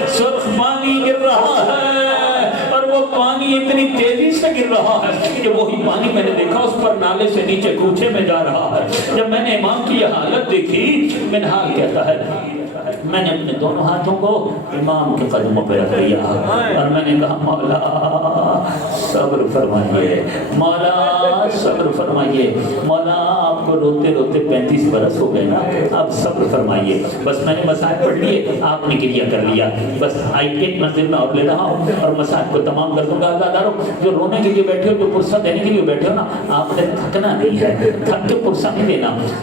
سرخ پانی گر رہا ہے، اور وہ پانی اتنی تیزی سے گر رہا ہے کہ وہی پانی میں نے دیکھا اس پر نالے سے نیچے کوچے میں جا رہا ہے۔ جب میں نے امام کی یہ حالت دیکھی، منہال کہتا ہے میں نے اپنے دونوں ہاتھوں کو امام کے قدموں پہ رکھ لیا اور میں نے کہا مولا صبر فرمائیے، مولا صبر فرمائیے، مولا آپ کو روتے روتے 35 برس ہو گئے نا، اب صبر فرمائیے، بس میں نے مسائل پڑھ لیے، آپ نے کلیا کر لیا، بس ایک منزل میں اور لے رہا ہوں اور مسائل کو تمام کر دوں گا۔ عزادارو جو رونے کے لیے بیٹھے ہو، جو پرسہ دینے کے لیے بیٹھے ہو نا، آپ نے تھکنا نہیں ہے، تھک کے پرسہ نہیں دینا۔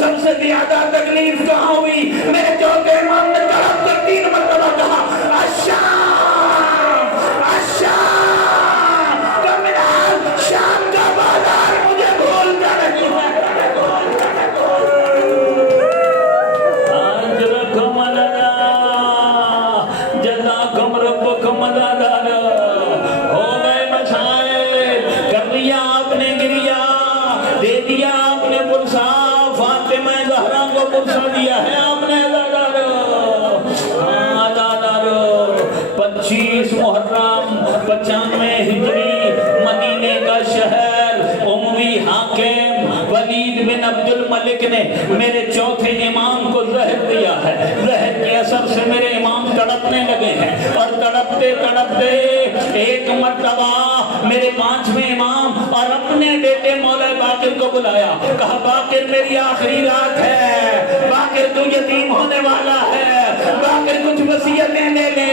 سب سے زیادہ تکلیف کہاں ہوئی؟ میرے چوتھے امام نے تڑپ کر 3 مرتبہ کہا الشام الشام کا منال، شام کا بازار مجھے بھولتا نہیں ہے۔ اجرکم اللہ جزاکم ربکم اللہ۔ ہو گئے مسائل، کر لیا آپ نے گریا، دے دیا آپ نے پرسا، فاطمہ زہرا کو پرسا دیا ہے آپ نے۔ 25 محرم 95 ہجری، مدینے کا شہر، اموی حاکم ولید بن عبد الملک نے میرے چوتھے امام کو زہر دیا ہے۔ زہر کے اثر سے میرے امام تڑپنے لگے ہیں، اور تڑپتے تڑپتے ایک مرتبہ میرے 5ویں امام اور اپنے بیٹے مولا باقر کو بلایا، کہا باقر میری آخری رات ہے، باقر تو یتیم ہونے والا ہے، باقر کچھ وصیتیں دے لے،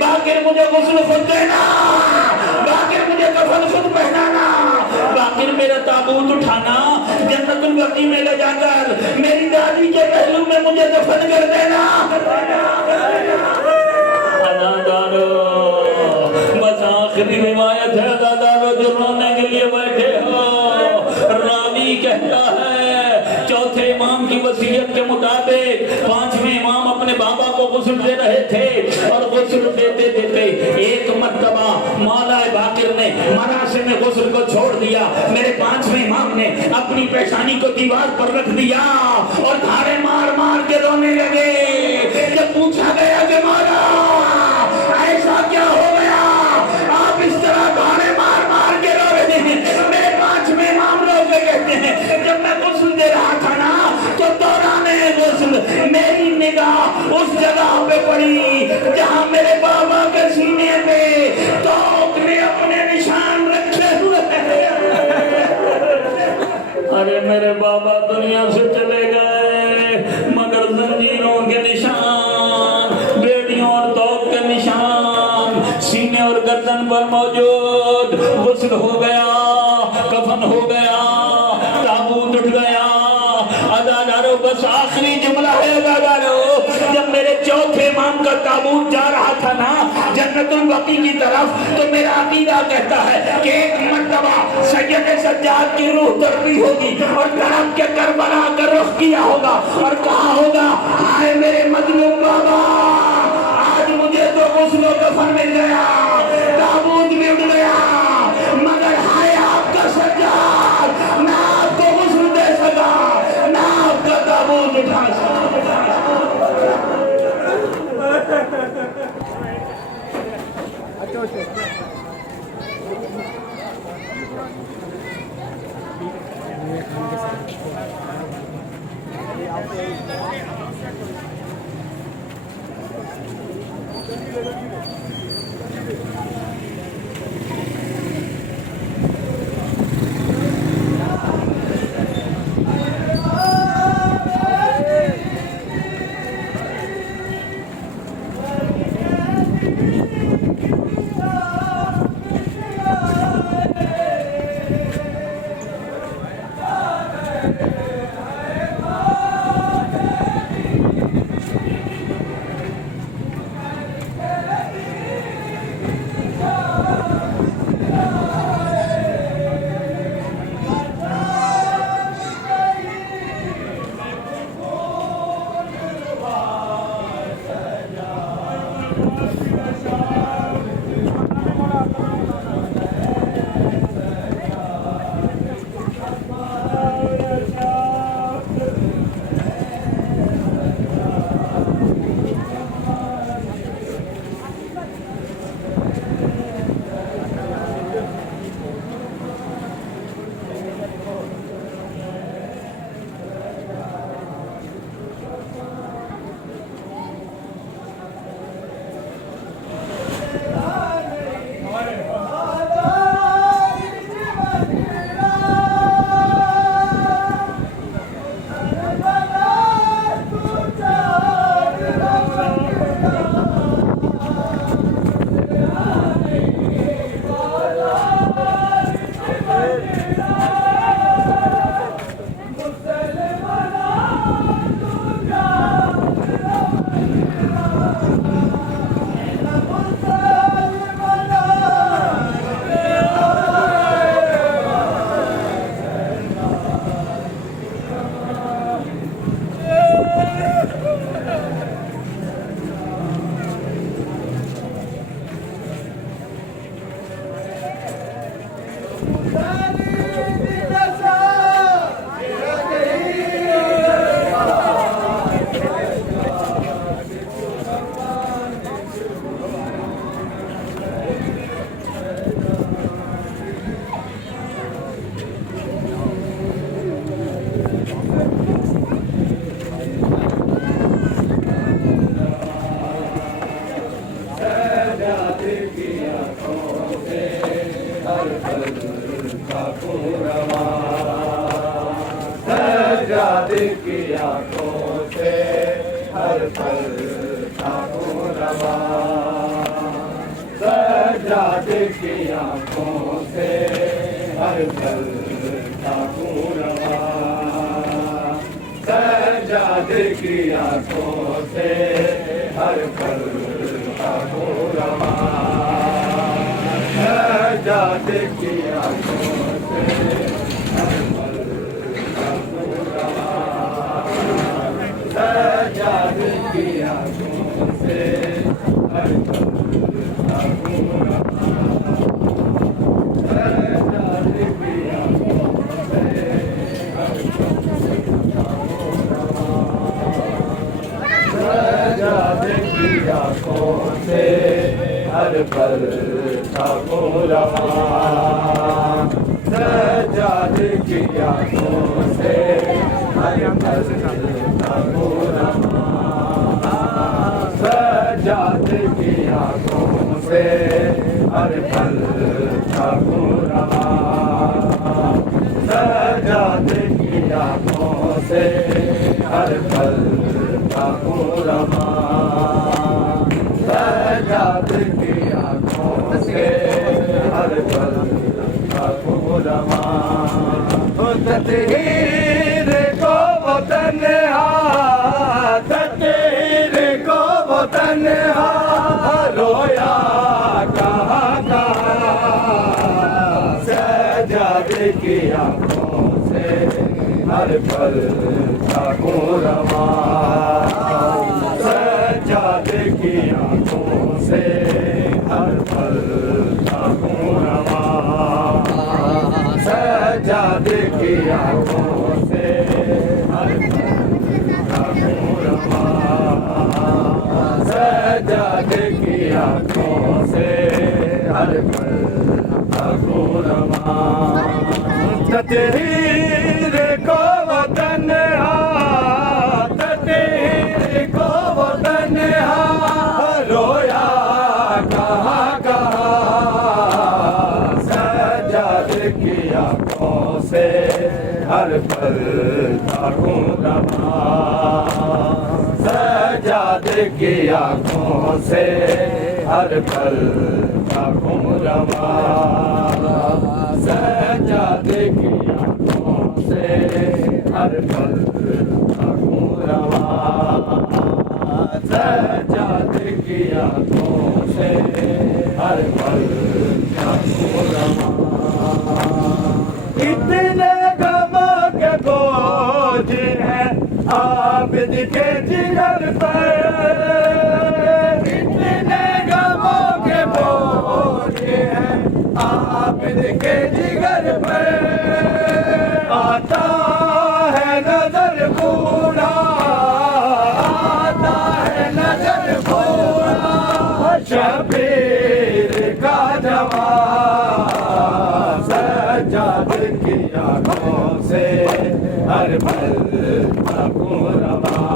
باقر مجھے غسل خود دینا، باقر مجھے کفن خود پہنانا، باقر میرا تابوت اٹھانا، جنت البقیع میں لے جا کر میری دادی کے پہلو میں مجھے دفن کر دینا۔ بس آخری روایت ہے، دادارو جو رونے کے لیے بیٹھے ہو، راوی کہتا ہے چوتھے امام کی وصیت کے مطابق 5ویں امام اپنے بابا کو غسل دے رہے تھے، اور غسل دیتے دیتے ایک مرتبہ مولا باقر نے مراسم غسل کو چھوڑ دیا۔ میرے 5ویں امام نے اپنی پیشانی کو دیوار پر رکھ دیا اور دھارے مار مار کے رونے لگے۔ جب پوچھا گیا کہ مولا ایسا کیا ہو گیا، آپ اس طرح دھارے مار مار کے رو رہے ہیں؟ میرے 5ویں امام رو کے کہتے ہیں جب میں غسل دے رہا تھا نا تو دوران غسل میری نگاہ اس جگہ پہ پڑی جہاں میرے بابا کے سینے پہ توق نے اپنے نشان رکھے ہوئے ہیں۔ ارے میرے بابا دنیا سے چلے گئے، مگر زنجیروں کے نشان، بیڑیوں اور توق کے نشان سینے اور گردن پر موجود۔ غسل ہو گیا، کفن ہو گیا، تابوت اٹھ گیا۔ ادادارو بس آخری جملہ ہے ادادارو، جب میرے چوتھے امام کا تابوت جا رہا تھا نا جنت البقیع کی طرف، تو میرا عقیدہ کہتا ہے کہ ایک مرتبہ سید سجاد کی روح تڑپی ہوگی اور تڑپ کے کربلا کا رخ کیا ہوگا اور کہا ہوگا ہائے میرے مظلوم بابا، آج مجھے تو غسل و کفن مل گیا، تابوت بھی اٹھ گیا، مگر ہائے آپ کا سجاد، نہ آپ کو غسل دے سکا، نہ آپ کا تابوت اٹھا سکا۔ کی آنکھوں سے ہر پل تھاکوں روا سجاد کی آنکھوں سے ہر پل تھاکوں روا سجاد کی آنکھوں سے ہر پل تھاکوں روا سجاد کی آنکھوں سے ہر پل تھاکوں روا سجاد کی آنکھوں سے ہر پل تھاکوں روا سجاد کی آنکھوں سے ہر پل تھاکوں روا سجاد کی آنکھوں سے ہر پل تھاکوں روا سجاد کی آنکھوں سے ہر پل تھاکوں روا سجاد کی آنکھوں سے ہر پل تھاکوں روا سجاد کی آنکھوں سے ہر پل تھاکوں روا سجاد کی آنکھوں سے ہر پل تھاکوں روا تطہیر کو وہ تنہا تطہیر کو وہ تنہا رویا کہاں کہاں سجاد کی آنکھوں سے ہر پل تھاکوں روا سجاد کی آنکھوں سے ہر پل تھاکوں روا سجاد کی آنکھوں سے ہر پل تھاکوں روا سجاد کی آنکھوں سے ہر پل تھاکوں روا تطہیر کو وہ تنہا تطہیر کو وہ تنہا رویا کہاں کہاں سجاد کی آنکھوں سے ہر پل تھاکوں روا سجاد کی آنکھوں سے ہر پل تھاکوں روا سجاد کی آنکھوں سے ہر پل تھاکوں روا سجاد کی آنکھوں سے ہر پل تھاکوں روا اتنے غموں کے بوجھ ہیں عابد کے جگر پر اتنے غموں کے بوجھ ہیں عابد کے جگر پر آتا ہے نظر بوڑھا آتا ہے نظر بوڑھا شبیر کا جوان سجاد کی آنکھوں سے ہر پل تھاکوں روا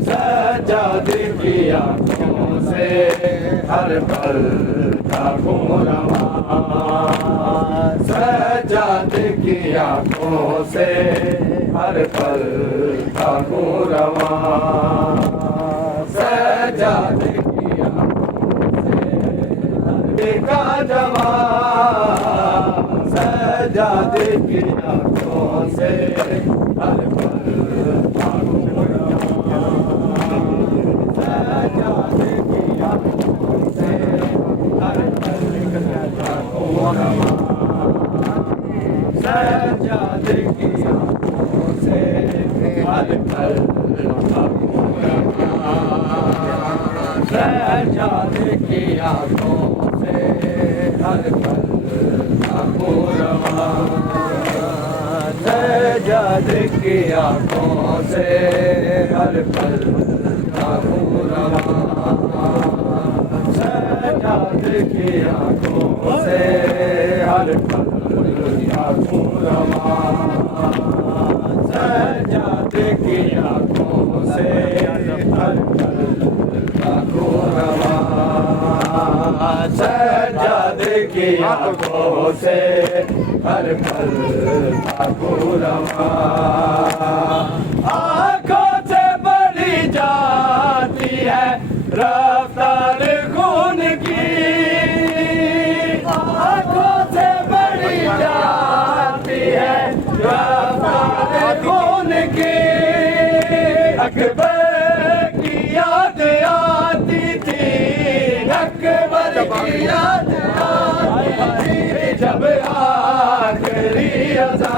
سجاد کی آنکھوں سے ہر پل تھاکوں روا سجاد کی آنکھوں سے ہر پل تھاکوں روا سجاد کی آنکھوں سے کا جوان سجاد کی آنکھوں سے ہر پل تھاکوں روا سجاد کی آنکھوں سے ہر پل تھاکوں روا سجاد کی آنکھوں سے ہر پل تھاکوں روا سجاد کی آنکھوں سے ہر پل تھاکوں روا سجاد کی آنکھوں سے ہر پل تھاکوں روا سجاد کی آنکھوں سے ہر پل تھاکوں روا سجاد کی آنکھوں سے ہر پل تھاکوں روا سجاد کی آنکھوں سے ہر پل ٹھاکر رواں آنکھوں سے بڑھی جاتی ہے رفتار خون کی آنکھوں سے بڑھی جاتی ہے رفتار خون کی اکبر کی یاد آتی تھی اکبر کی یاد آتی تھی جب آخری اذان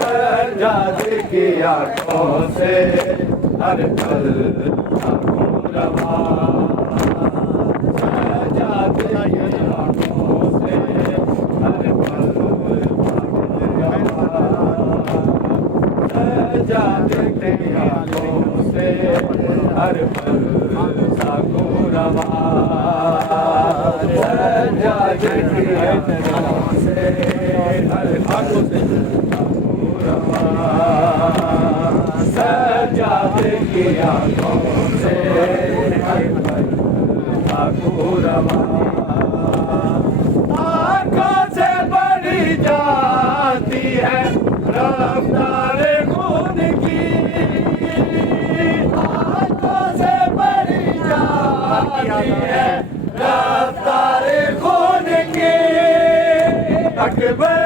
سجاد کی آنکھوں سے ہر پل ٹھاکر رواں سجاد کی آنکھوں سے ہر پل سجاد کی آنکھوں سے ہر پل ٹھاکر رواں سجاد کی آنکھوں سے ہر پل ٹھاکر رواں سجاد کی آنکھوں سے ہر پل ٹھاکر رواں آنکھوں سے بڑھی جاتی ہے رفتار خون کی آنکھوں سے بڑھی جاتی ہے رفتار خون کی اکبر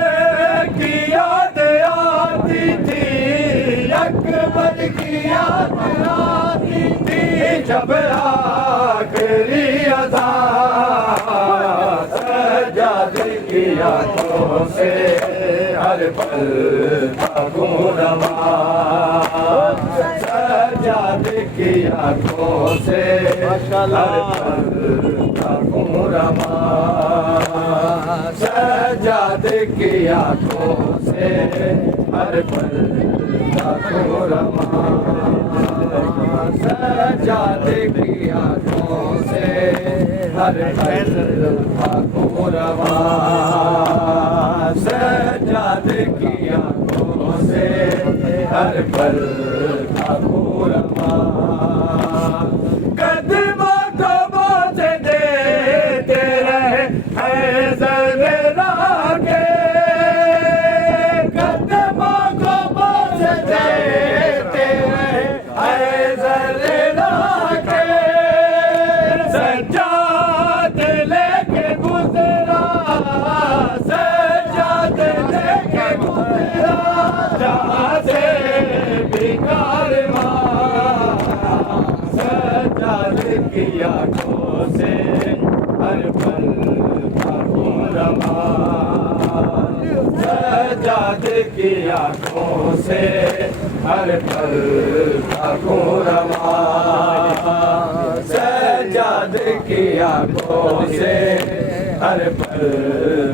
کی یاد آتی تھی اکبر کی یاد آتی تھی جب آخری اذان سجاد کی آنکھوں سے ہر پل ٹھاکر رواں سجاد کی آنکھوں سے ہر پل ٹھاکر رواں سجاد کی آنکھوں سے ہر پل ٹھاکر رواں سجاد کی آنکھوں سے ہر پل ٹھاکر رواں سجاد کی آنکھوں سے ہر پل ٹھاکر رواں قدموں کو بوجھ دیتے رہے زہرا کے قدموں کو بوجھ دیتے رہے زہرا کے سجاد لے کے گزرا سجاد لے کے گزرا جہاں سے بھی کارواں سجاد کی آنکھوں سے ہر پل ٹھاکر رواں سجاد کی آنکھوں سے ہر پل ٹھاکر رواں سجاد کی آنکھوں سے ہر پل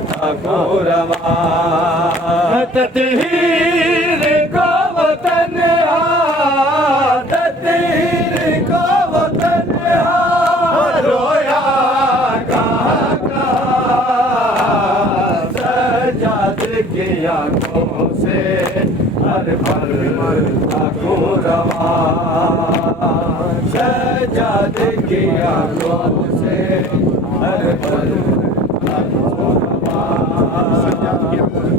ٹھاکر رواں تطہیر کو وطن تطہیر کو وطن رویا کہاں کہاں سجاد کی آنکھوں سے ہر پل ٹھاکر رواں سجاد کی آنکھوں سے ہر پل ٹھاکر رواں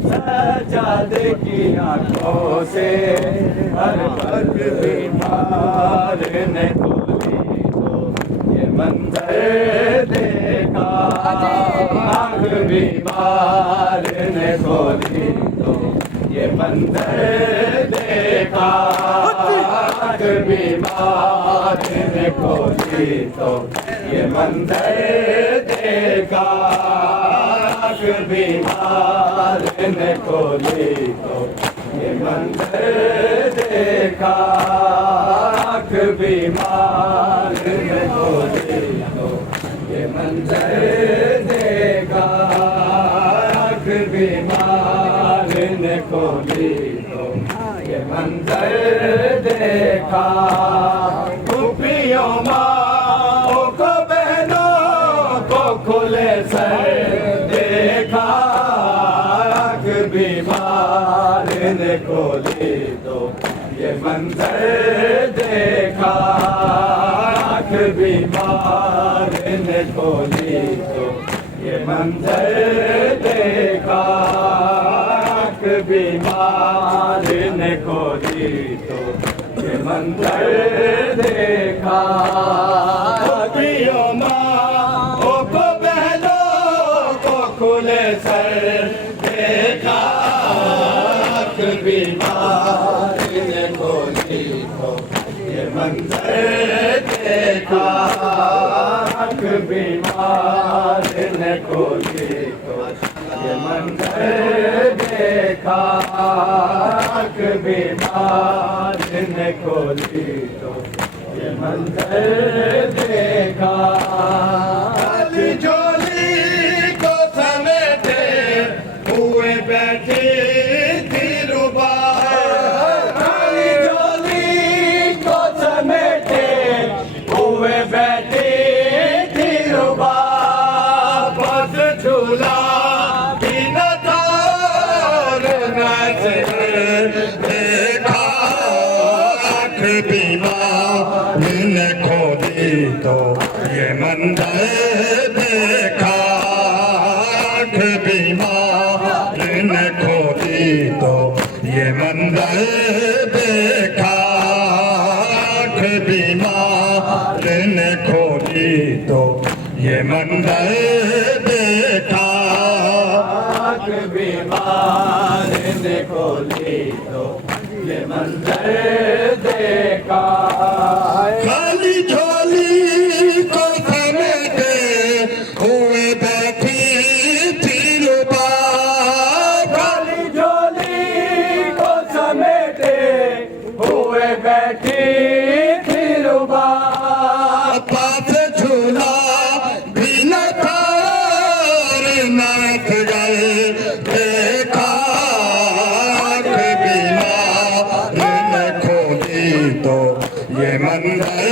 سجاد کی آنکھوں سے ہر پل بیمار نے کھولی تو یہ منظر دیکھا آنکھ بیمار نے کھولی تو یہ منظر دیکھا آنکھ بیمار نے کھولی تو یہ منظر دیکھا آنکھ بیمار نے کھولی تو یہ منظر دیکھا آنکھ بیمار نے کھولی تو یہ منظر دیکھا آنکھ بیمار نے کھولی تو یہ منظر دیکھا پھوپھیوں ماں کو بہنوں کو کھلے سر دیکھا آنکھ بیمار نے کھولی تو یہ منظر دیکھا آنکھ بیمار نے کھولی تو یہ منظر دیکھا آنکھ بیمار نے کھولی تو یہ منظر دیکھا ابھیوں ماں کو بہنوں کو کھلے سر دیکھا آنکھ بیمار نے کھولی تو یہ منظر دیکھا آنکھ بیمار نے کھولی تو یہ منظر دیکھا آنکھ بیمار نے کھولی تو یہ منظر دیکھا خالی جھولی کو سمیٹے ہوئے بیٹھی تھی ربا خالی جھولی کو سمیٹے ہوئے بیٹھی تھی ربا بس جھولا بھی نہ تھا اور نظر دیکھا آنکھ بیمار نے کھولی تو یہ منظر دیکھا آنکھ بیمار نے کھولی تو یہ منظر دیکھا آنکھ بیمار نے کھولی تو یہ منظر دیکھا آنکھ بیمار نے کھولی تو یہ منظر دیکھا خالی جھولی کو سمیٹے ہوئے بیٹھی تھی ربا خالی جھولی کو سمیٹے ہوئے بیٹھی تھی ربا پاس جھولا بھی نہ تھا اور ناچ گئے دیکھا آنکھ بیمار نے کھولی تو یہ منظر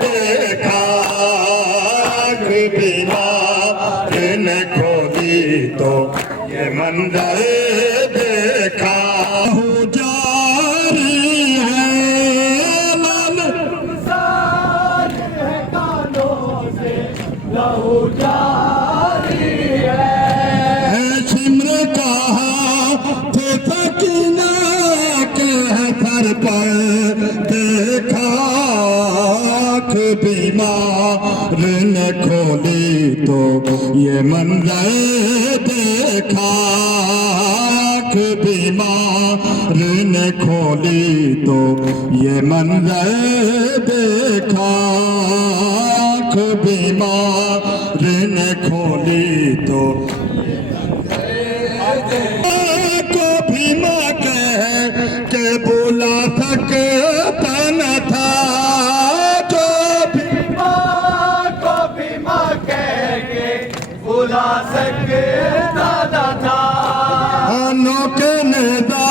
دیکھا آنکھ بیمار نے کھولی تو یہ منظر دیکھا ہو جاری ہے لال رخسار ہے کانوں سے لہو جاری ہے سمر کہا تھے سکینہ کے سر پر دیکھا آنکھ بیمار نے کھولی تو یہ منظر دیکھا آنکھ بیمار نے کھولی تو یہ منظر دیکھا آنکھ بیمار نے کھولی تو کو بھی ماں کہہ کے بلا سکتا نہ تھا جو بھی ماں کو بھی ماں کہہ کے بلا سکتا نہ تھا آنوں کے ندا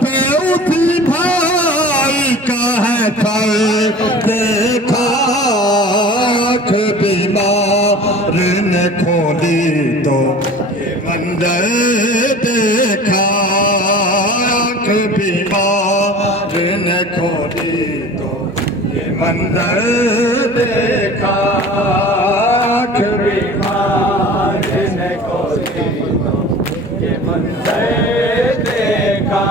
پہ اسی بھائی کا ہے سر دیکھا آنکھ بیمار نے کھولی تو یہ منظر دیکھا آنکھ بیمار نے کھولی تو یہ منظر دیکھا آنکھ بیمار نے کھولی تو یہ منظر دیکھا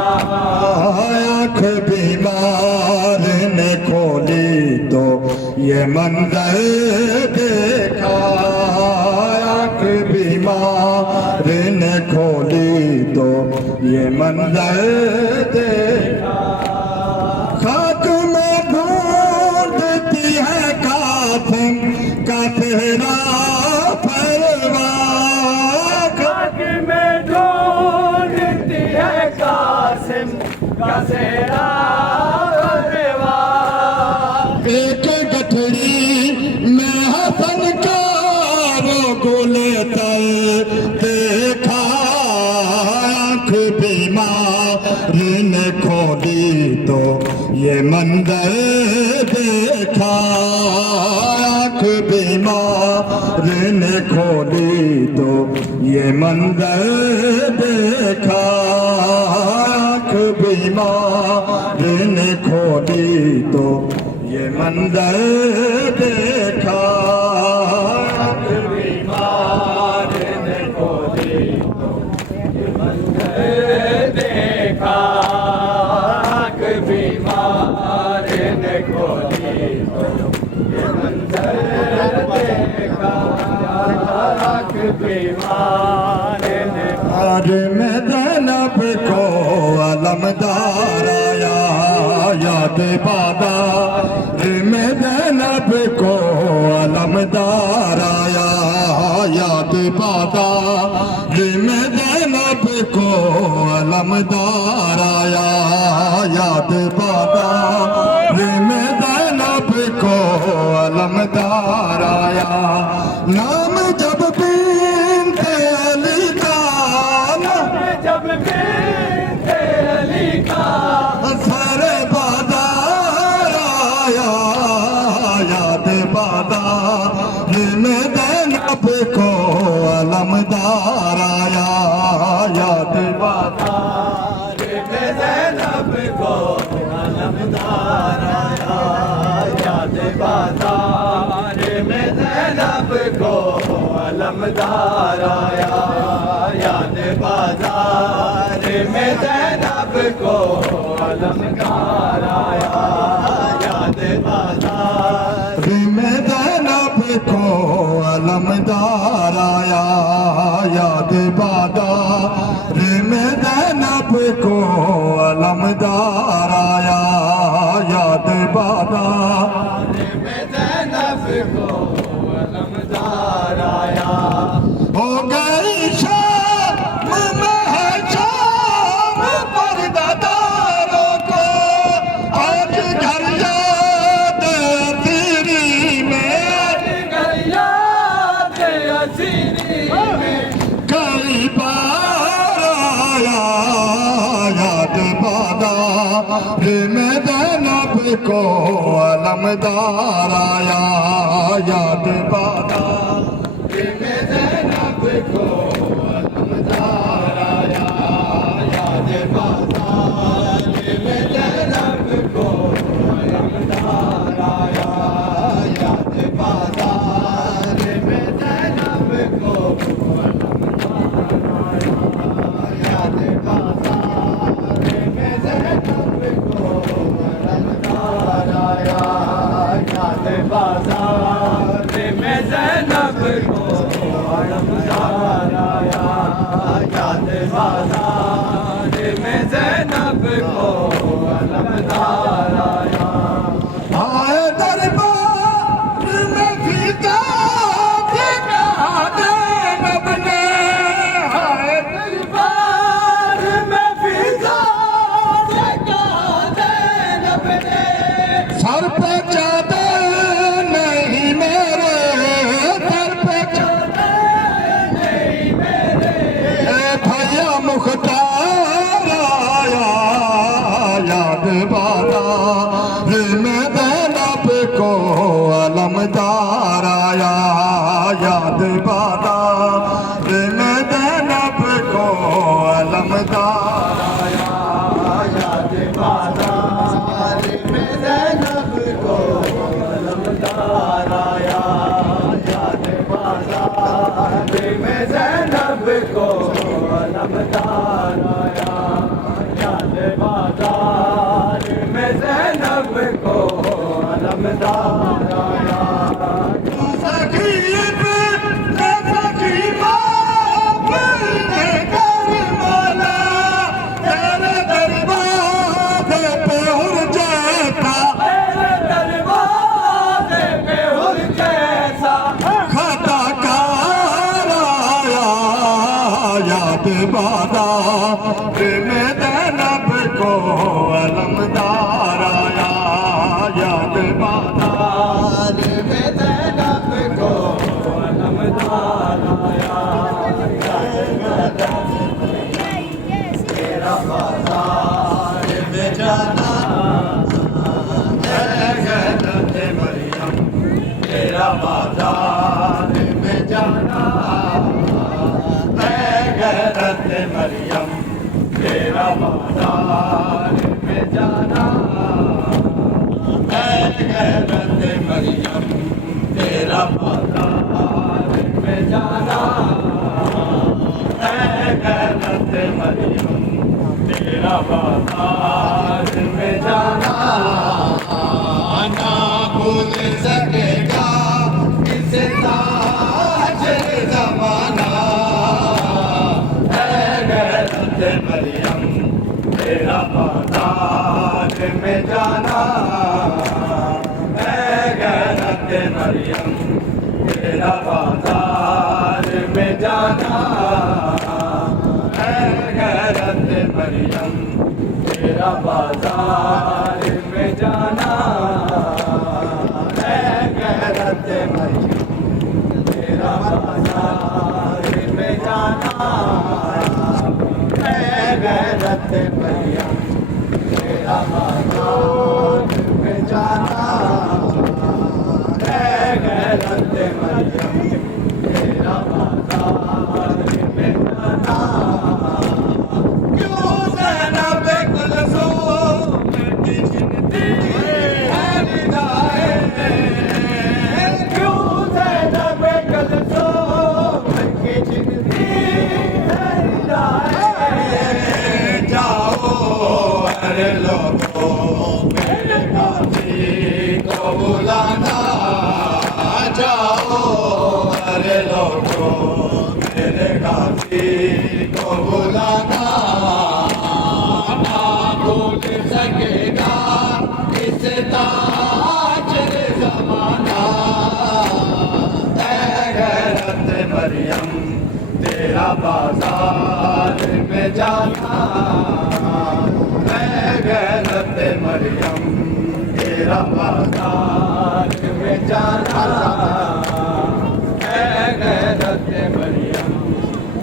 آنکھ بیمار نے کھولی تو یہ منظر دیکھا آنکھ بیمار نے کھولی تو یہ منظر دیکھا خاک میں ڈھونڈتی ہے قاسم کا چہرہ پھیلوا خاک میں ڈھونڈتی ہے قاسم کا چہرہ پھیلوا ایک گٹھڑی میں حسن کا وہ گلے تل دیکھا آنکھ بیمار نے کھولی تو یہ منظر دیکھا آنکھ بیمار نے کھولی تو یہ منظر دیکھا آنکھ بیمار نے کھولی تو یہ منظر دیکھا آنکھ بیمار میں زینب کو علمدار آیا یاد بادا میں زینب کو علمدار آیا یاد بادا میں زینب کو علمدار آیا یاد بادا میں زینب کو علمدار آیا نام جب بنت علی کا جب بنت علی کا سر بازار آیا یاد بازار میں زینب کو علمدار آیا یاد بازار میں زینب کو علمدار آیا یاد بازار میں زینب کو علمدار آیا یاد بازار میں زینب کو علمدار آیا یاد بازار میں زینب کو علمدار آیا یاد بازار میں زینب کو علمدار آیا یاد بازار میں زینب کو علمدار آیا ہو گئی شام میں ہے شام پردہ داروں کو آج گھر یاد اسیری میں یاد اسیری میں کئی بار آیا یاد بازار میں زینب کو علمدار آیا یاد بازار میں زینب کو علمدار آیا یاد بازار میں زینب کو علمدار آیا یاد بازار میں زینب کو علمدار آیا یاد بازار میں زینب کو علمدار آیا یاد بازار میں زینب کو علمدار آیا یاد بازار میں زینب کو علمدار آیا آئے دربار میں فیضا زینب نے آئے دربار میں فضا سے کہا زینب نے سر پہ چادر نہیں میرے سر پہ چادر نہیں میرے اے بھیا مختار آیا یاد بازار میں زینب کو علمدار آیا یاد بازار میں زینب کو علمدار آیا یاد بازار میں زینب کو علمدار آیا یاد بازار میں زینب کو علمدار آیا یاد بازار میں زینب کو علمدار آیا سخیب نے سخیبہ بلنے کربلا تیرے دروازے پہ ہر جیتا تیرے دروازے پہ ہر جیسا خطا کار آیا یاد بازار میں زینب کو علمدار آیا یاد بازار میں زینب کو علمدار آیا تیرا بازار میں جانا حضرت مریم تیرا بازار میں جانا حضرت مریم تیرا بازار میں جانا حضرت مریم تیرا بازار میں جانا حضرت مریم تیرا بازار میں جانا نہ بھول سکے گا اس تاج زمانہ میں جانا اے غیرت مریم تیرا بازار میں جانا اے غیرت مریم تیرا بازار میں جانا اے غیرت مریم تیرا بازار میں جانا اے غیرت مریم تیرا بازار میں جانا اے غیرت مریم تیرا بازار میں جانا کیوں زینب کلثوم کی جنتی ہے ندائے کیوں زینب کلثوم کی جنتی ہے ندائے جاؤ ارے لوگوں میرے قاضی کو بلانا جاؤ ارے لوگوں میرے قاضی کو بلانا نہ بھول سکے گا اس تاجر زمانہ اے غیرت مریم تیرا بازار میں جانا اے غیرت مریم تیرا بازار میں جانا اے غیرت مریم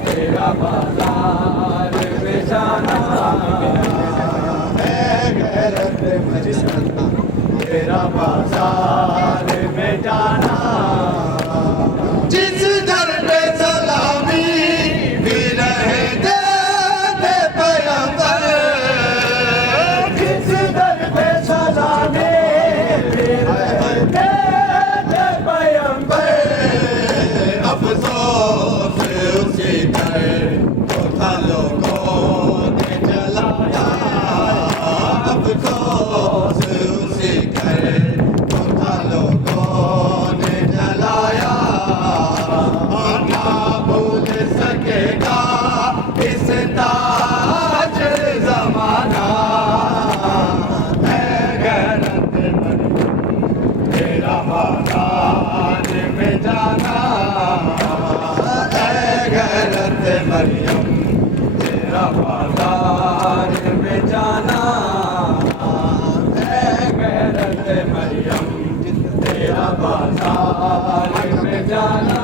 تیرا بازار میں جانا اے غیرت مریم تیرا بازار میں جانا جس در پہ سلامی بھی رہے دے پیغمبر جس در پہ سلامی بھی رہے دے پیغمبر افسوس اسی در تو تھا لوگوں نے جلایا افسوس اسی در تو تھا لوگوں نے جلایا نہ بھول سکے گا اس تاجر زمانہ اے غیرت مریم تیرا بازار میں جانا اے غیرت مریم تیرا بازار میں جانا اے غیرت مریم تیرا بازار میں جانا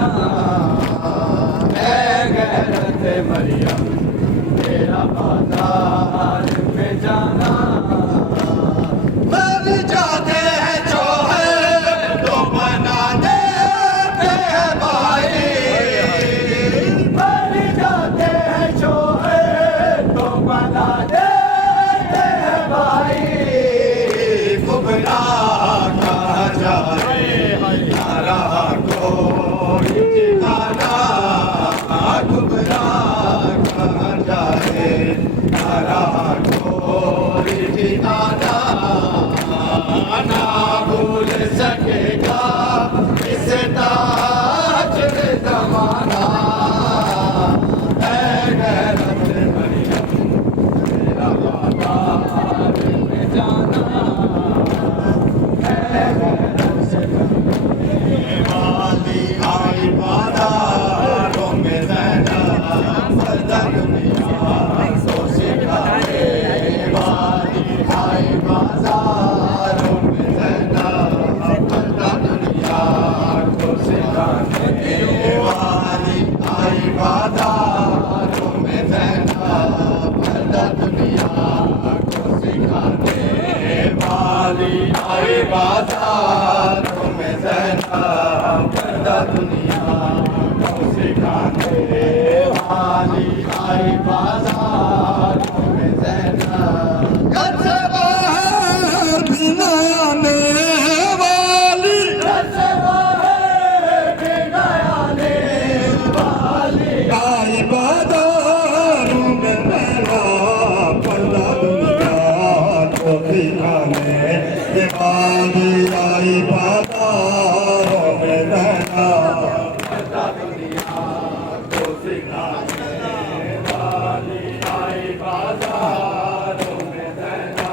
اے غیرت مریم تیرا بازار میں جانا مر جاتے ہیں چوہے تو بنا دیتے ہیں بھائی مر جاتے ہیں چوہے تو بنا دیتے ہیں بھائی گمراہ کہاں جائے نارا کوئی ٹھکانا گمراہ کہاں جائے نارا کوئی ٹھکانا نہ بھول سکے گا اس تاجر زمانہ اے غیرت مریم تیرا بازار میں جانا اے غیرت مریم والی آئی بازاروں میں زینب پردہ دنیا کو سکھائے والی آئی بازاروں میں زینب پردہ دنیا کو سکھانے والی آئی بازاروں میں زینب پردہ دنیا کو سکھانے والی آئی بازاروں میں زینب پردہ دنیا کو سکھانے والی آئی بازاروں میں زینب گھر سے باہر بھی نہ آنے والی گھر سے باہر بھی نہ آنے والی آئی بازاروں میں زینب پردہ دنیا کو سکھانے والی آئی بازاروں میں زینب پردہ دنیا کو سکھانے والی آئی بازاروں میں زینب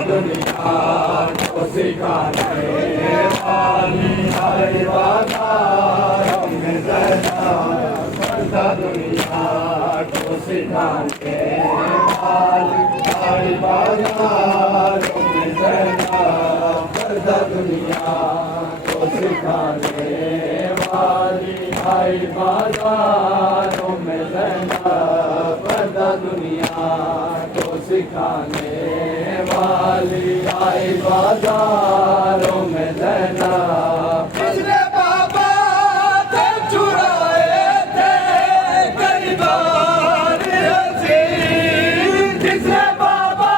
دنیا کو سکھانے والی آئی بازاروں میں زینب، پردہ دنیا کو سکھانے والی آئی بازاروں میں زینب، پردہ دنیا کو سکھانے والی آئی بازاروں میں زینب، پردہ دنیا کو سکھانے والی آئی بازاروں میں زینب۔ کس نے بابا سے چرائے تھے کئی بار حسین، کس نے بابا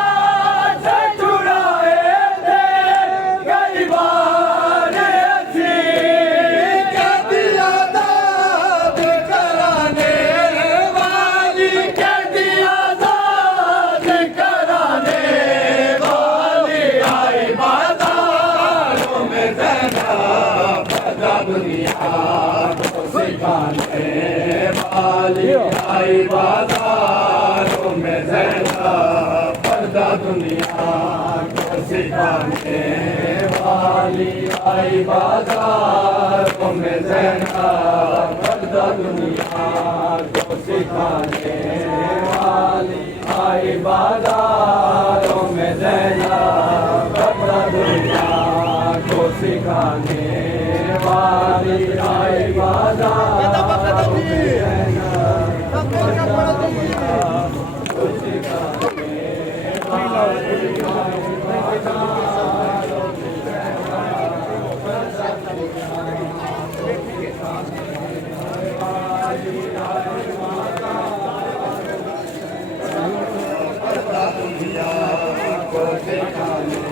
سے چرائے تھے کئی بار حسین، کہہ دیا داد کرانے والی، کہہ دیا داد کرانے والی آئی بازاروں میں زینب، پردہ دنیا کو سکھانے والی آئی بازاروں میں زینب، پردہ دنیا کو سکھانے والی آئی بازاروں میں زینب، پردہ دنیا کو سکھانے والی آئی بازاروں میں زینب، پردہ دنیا کو سکھانے والی آئی بازاروں میں زینب، پردہ دنیا کو سکھانے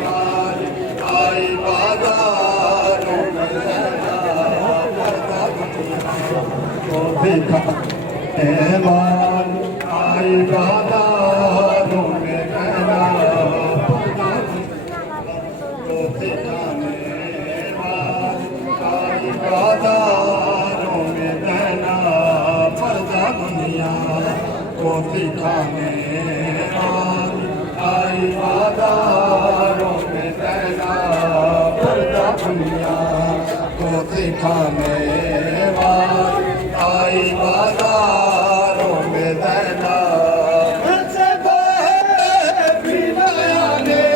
والی آئی بازاروں میں ایمان آئی بازاروں میں زینب، کو سکھانے والی آئی بازاروں میں زینب، پردہ دنیا کو سکھانے والی آئی بازاروں میں زینب، پردہ دنیا کو سکھانے والی آئی بازاروں میں زینب، گھر سے باہر بھی نہ آنے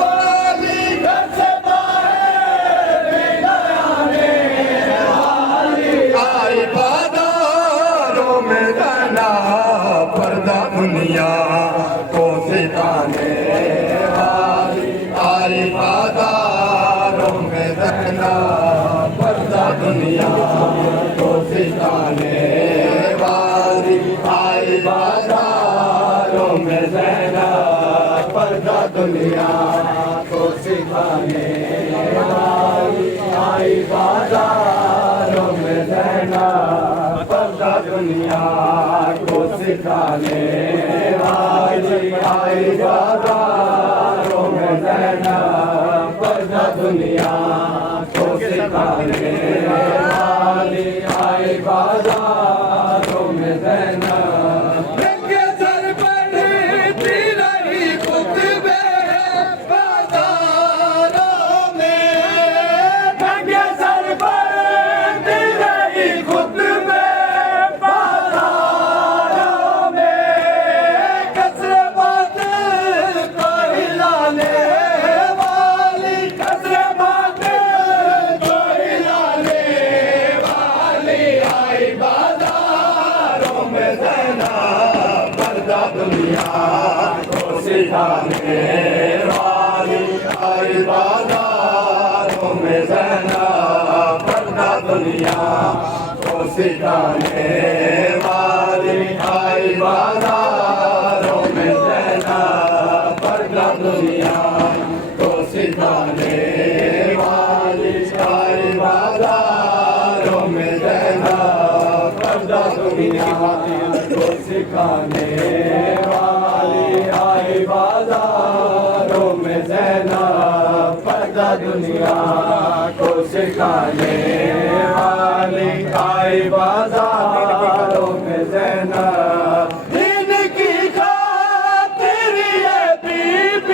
والی، گھر سے باہر بھی نہ آنے والی آئی بازاروں میں زینب، پردہ دنیا کو سکھانے والی آئی بازاروں میں زینب، پردہ دنیا کو سکھانے والی آئی بازاروں میں زینب، پردہ دنیا کو سکھانے والی آئی بازاروں میں زینب، پردہ دنیا کو سکھانے والی آئی بازاروں میں زینب، پردہ دنیا کو سکھانے والی آئی بازاروں میں زینب، ننگے سر پر تیر ہی خطبے بازاروں میں، ننگے سر پر تیر ہی خطبے بازاروں میں، کثر باطل کو ہلانے والی، کثر باطل کو ہلانے والی آئی بازاروں میں زینب، پردہ دنیا کو سکھانے والی آئی بازاروں میں زینب، پردہ دنیا کو سکھانے والی آئی بازاروں میں زینب، پردہ دنیا کو سکھانے والی آئی بازاروں میں زینب، پردہ دنیا کو سکھانے والی آئی بازاروں میں زینب، پردہ دنیا کو سکھانے والی آئی بازاروں میں زینب، دین کی خاطر یہ بی بی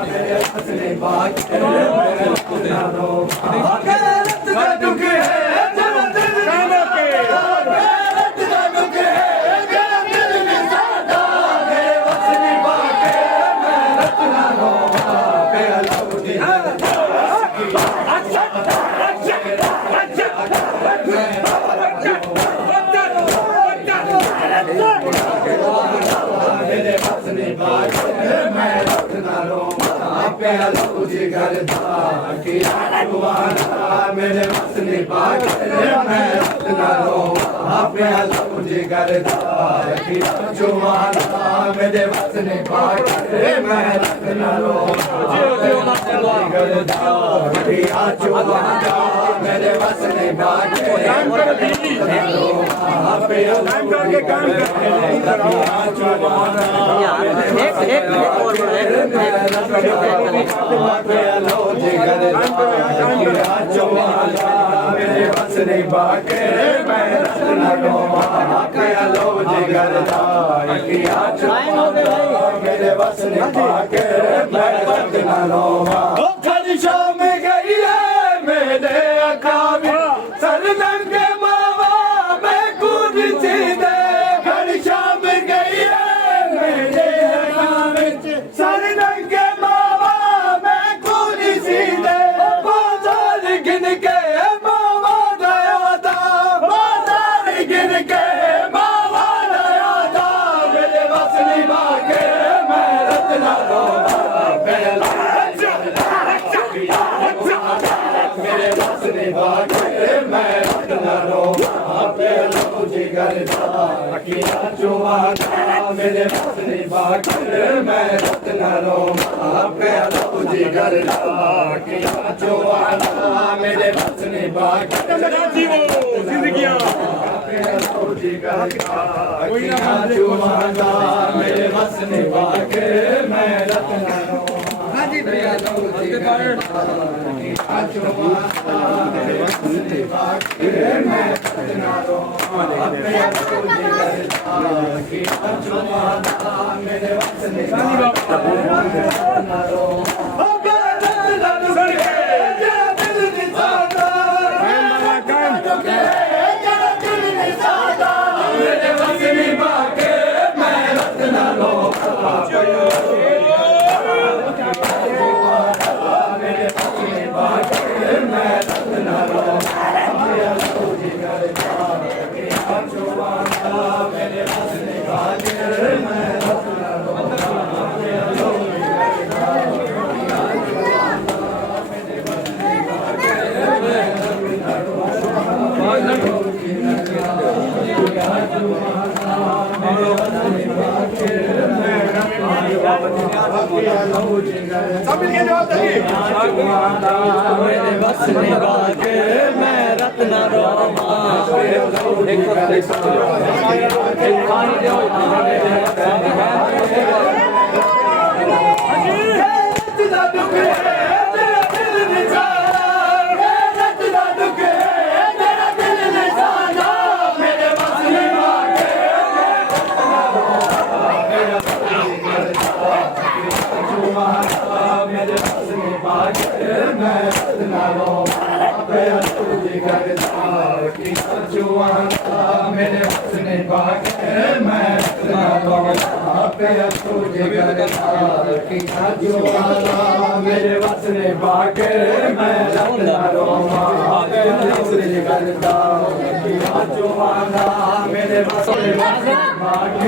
میرے حسن پاک غیرت کا دکھ ہے جب دل غیرت کا دکھ ہے جب دل میں زیادہ میرے حسن پاک میں رت نہ رہوں پہ علاؤدین میرے حسن پاک میں رت نہ رہوں پہ علاؤدین گردہ کیا جوانا میرے حسن پاک میں رت نہ رہوں پہ علاؤدین گردہ کیا جوانا میرے حسن پاک میں رت نہ رہوں گردہ کیا جوانا میرے حسن پاک پہ علاؤدین میرے حسن پاک میں رت نہ رہوں پہ علاؤدین گردہ کیا جوانا میرے حسن پاک میں رت نہ رہوں کھڑی شام گئی ہے میرے اکابر سر ننگے ماوا میں کود سیدھے کھڑی شام گئی ہے میرے اکابر سر ننگے ماوا میں کود سیدھے بازار گن کے ماوا گیا تھا بازار گن کے ماوا گیا تھا میرے حسن پاک میں رت نہ رہوں میرے حسن پاک میں رت نہ رہوں پہ علاؤدین گردہ کیا جوانا میرے حسن پاک میں رت نہ رہوں پہ علاؤدین گردہ کیا جوانا میرے حسن پاک علاؤدین گردہ کیا جوانا میرے حسن پاک میں رت نہ رہوں پہ علاؤدین گردہ کیا جوانا میرے حسن پاک میں رت نہ رہوں پہ علاؤدین گردہ کیا جوانا میرے حسن پاک میں رت نہ رہوں میرے حسن پاک میں رت نہ رہوں پہ علاؤدین گردہ کیا جوانا میرے حسن پاک میں رت نہ رہوں پہ علاؤدین گردہ کیا جوانا میرے حسن پاک میں رت نہ رہوں پہ علاؤدین گردہ کیا جوانا میرے حسن پاک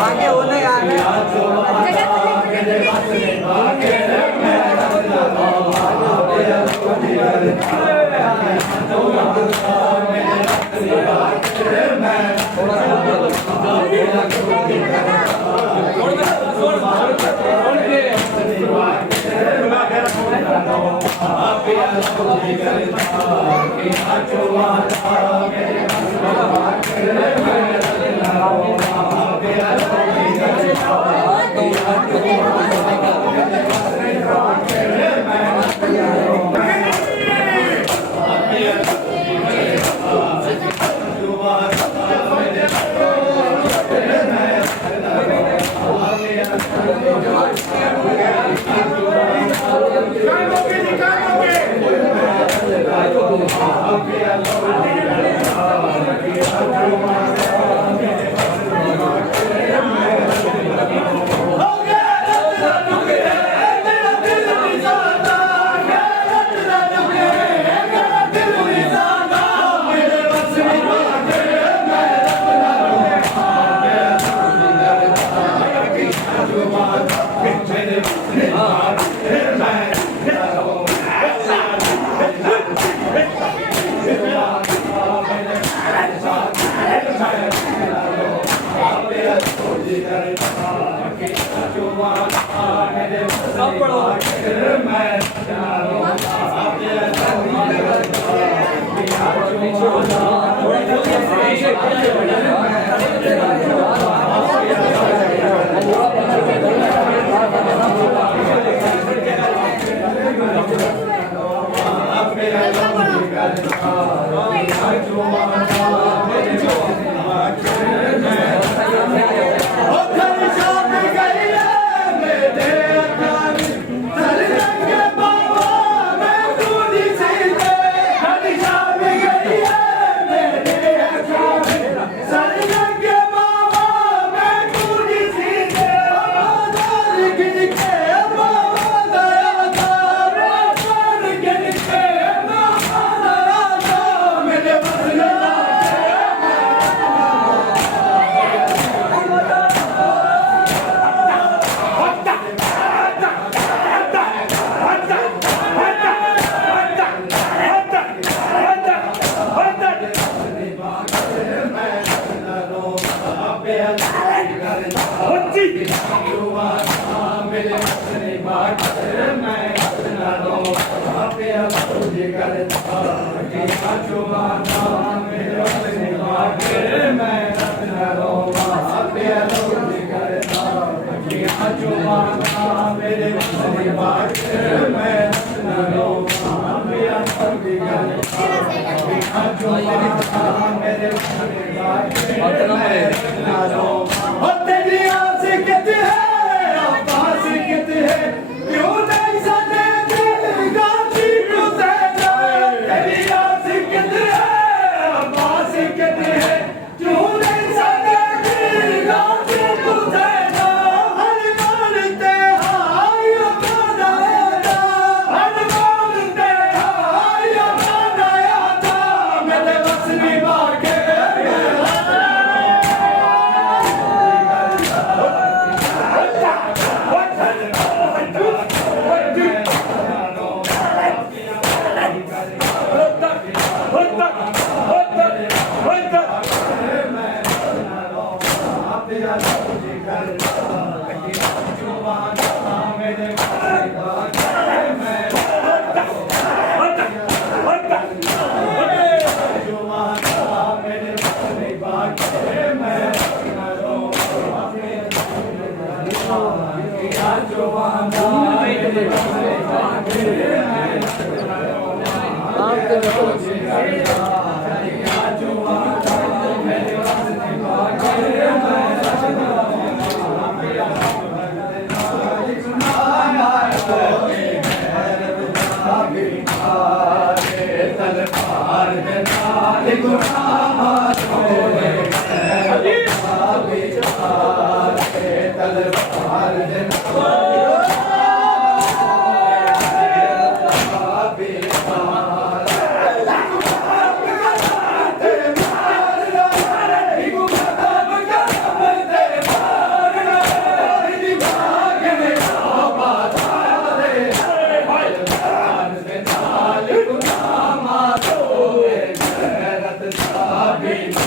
آگے ہونے آگے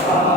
Amen.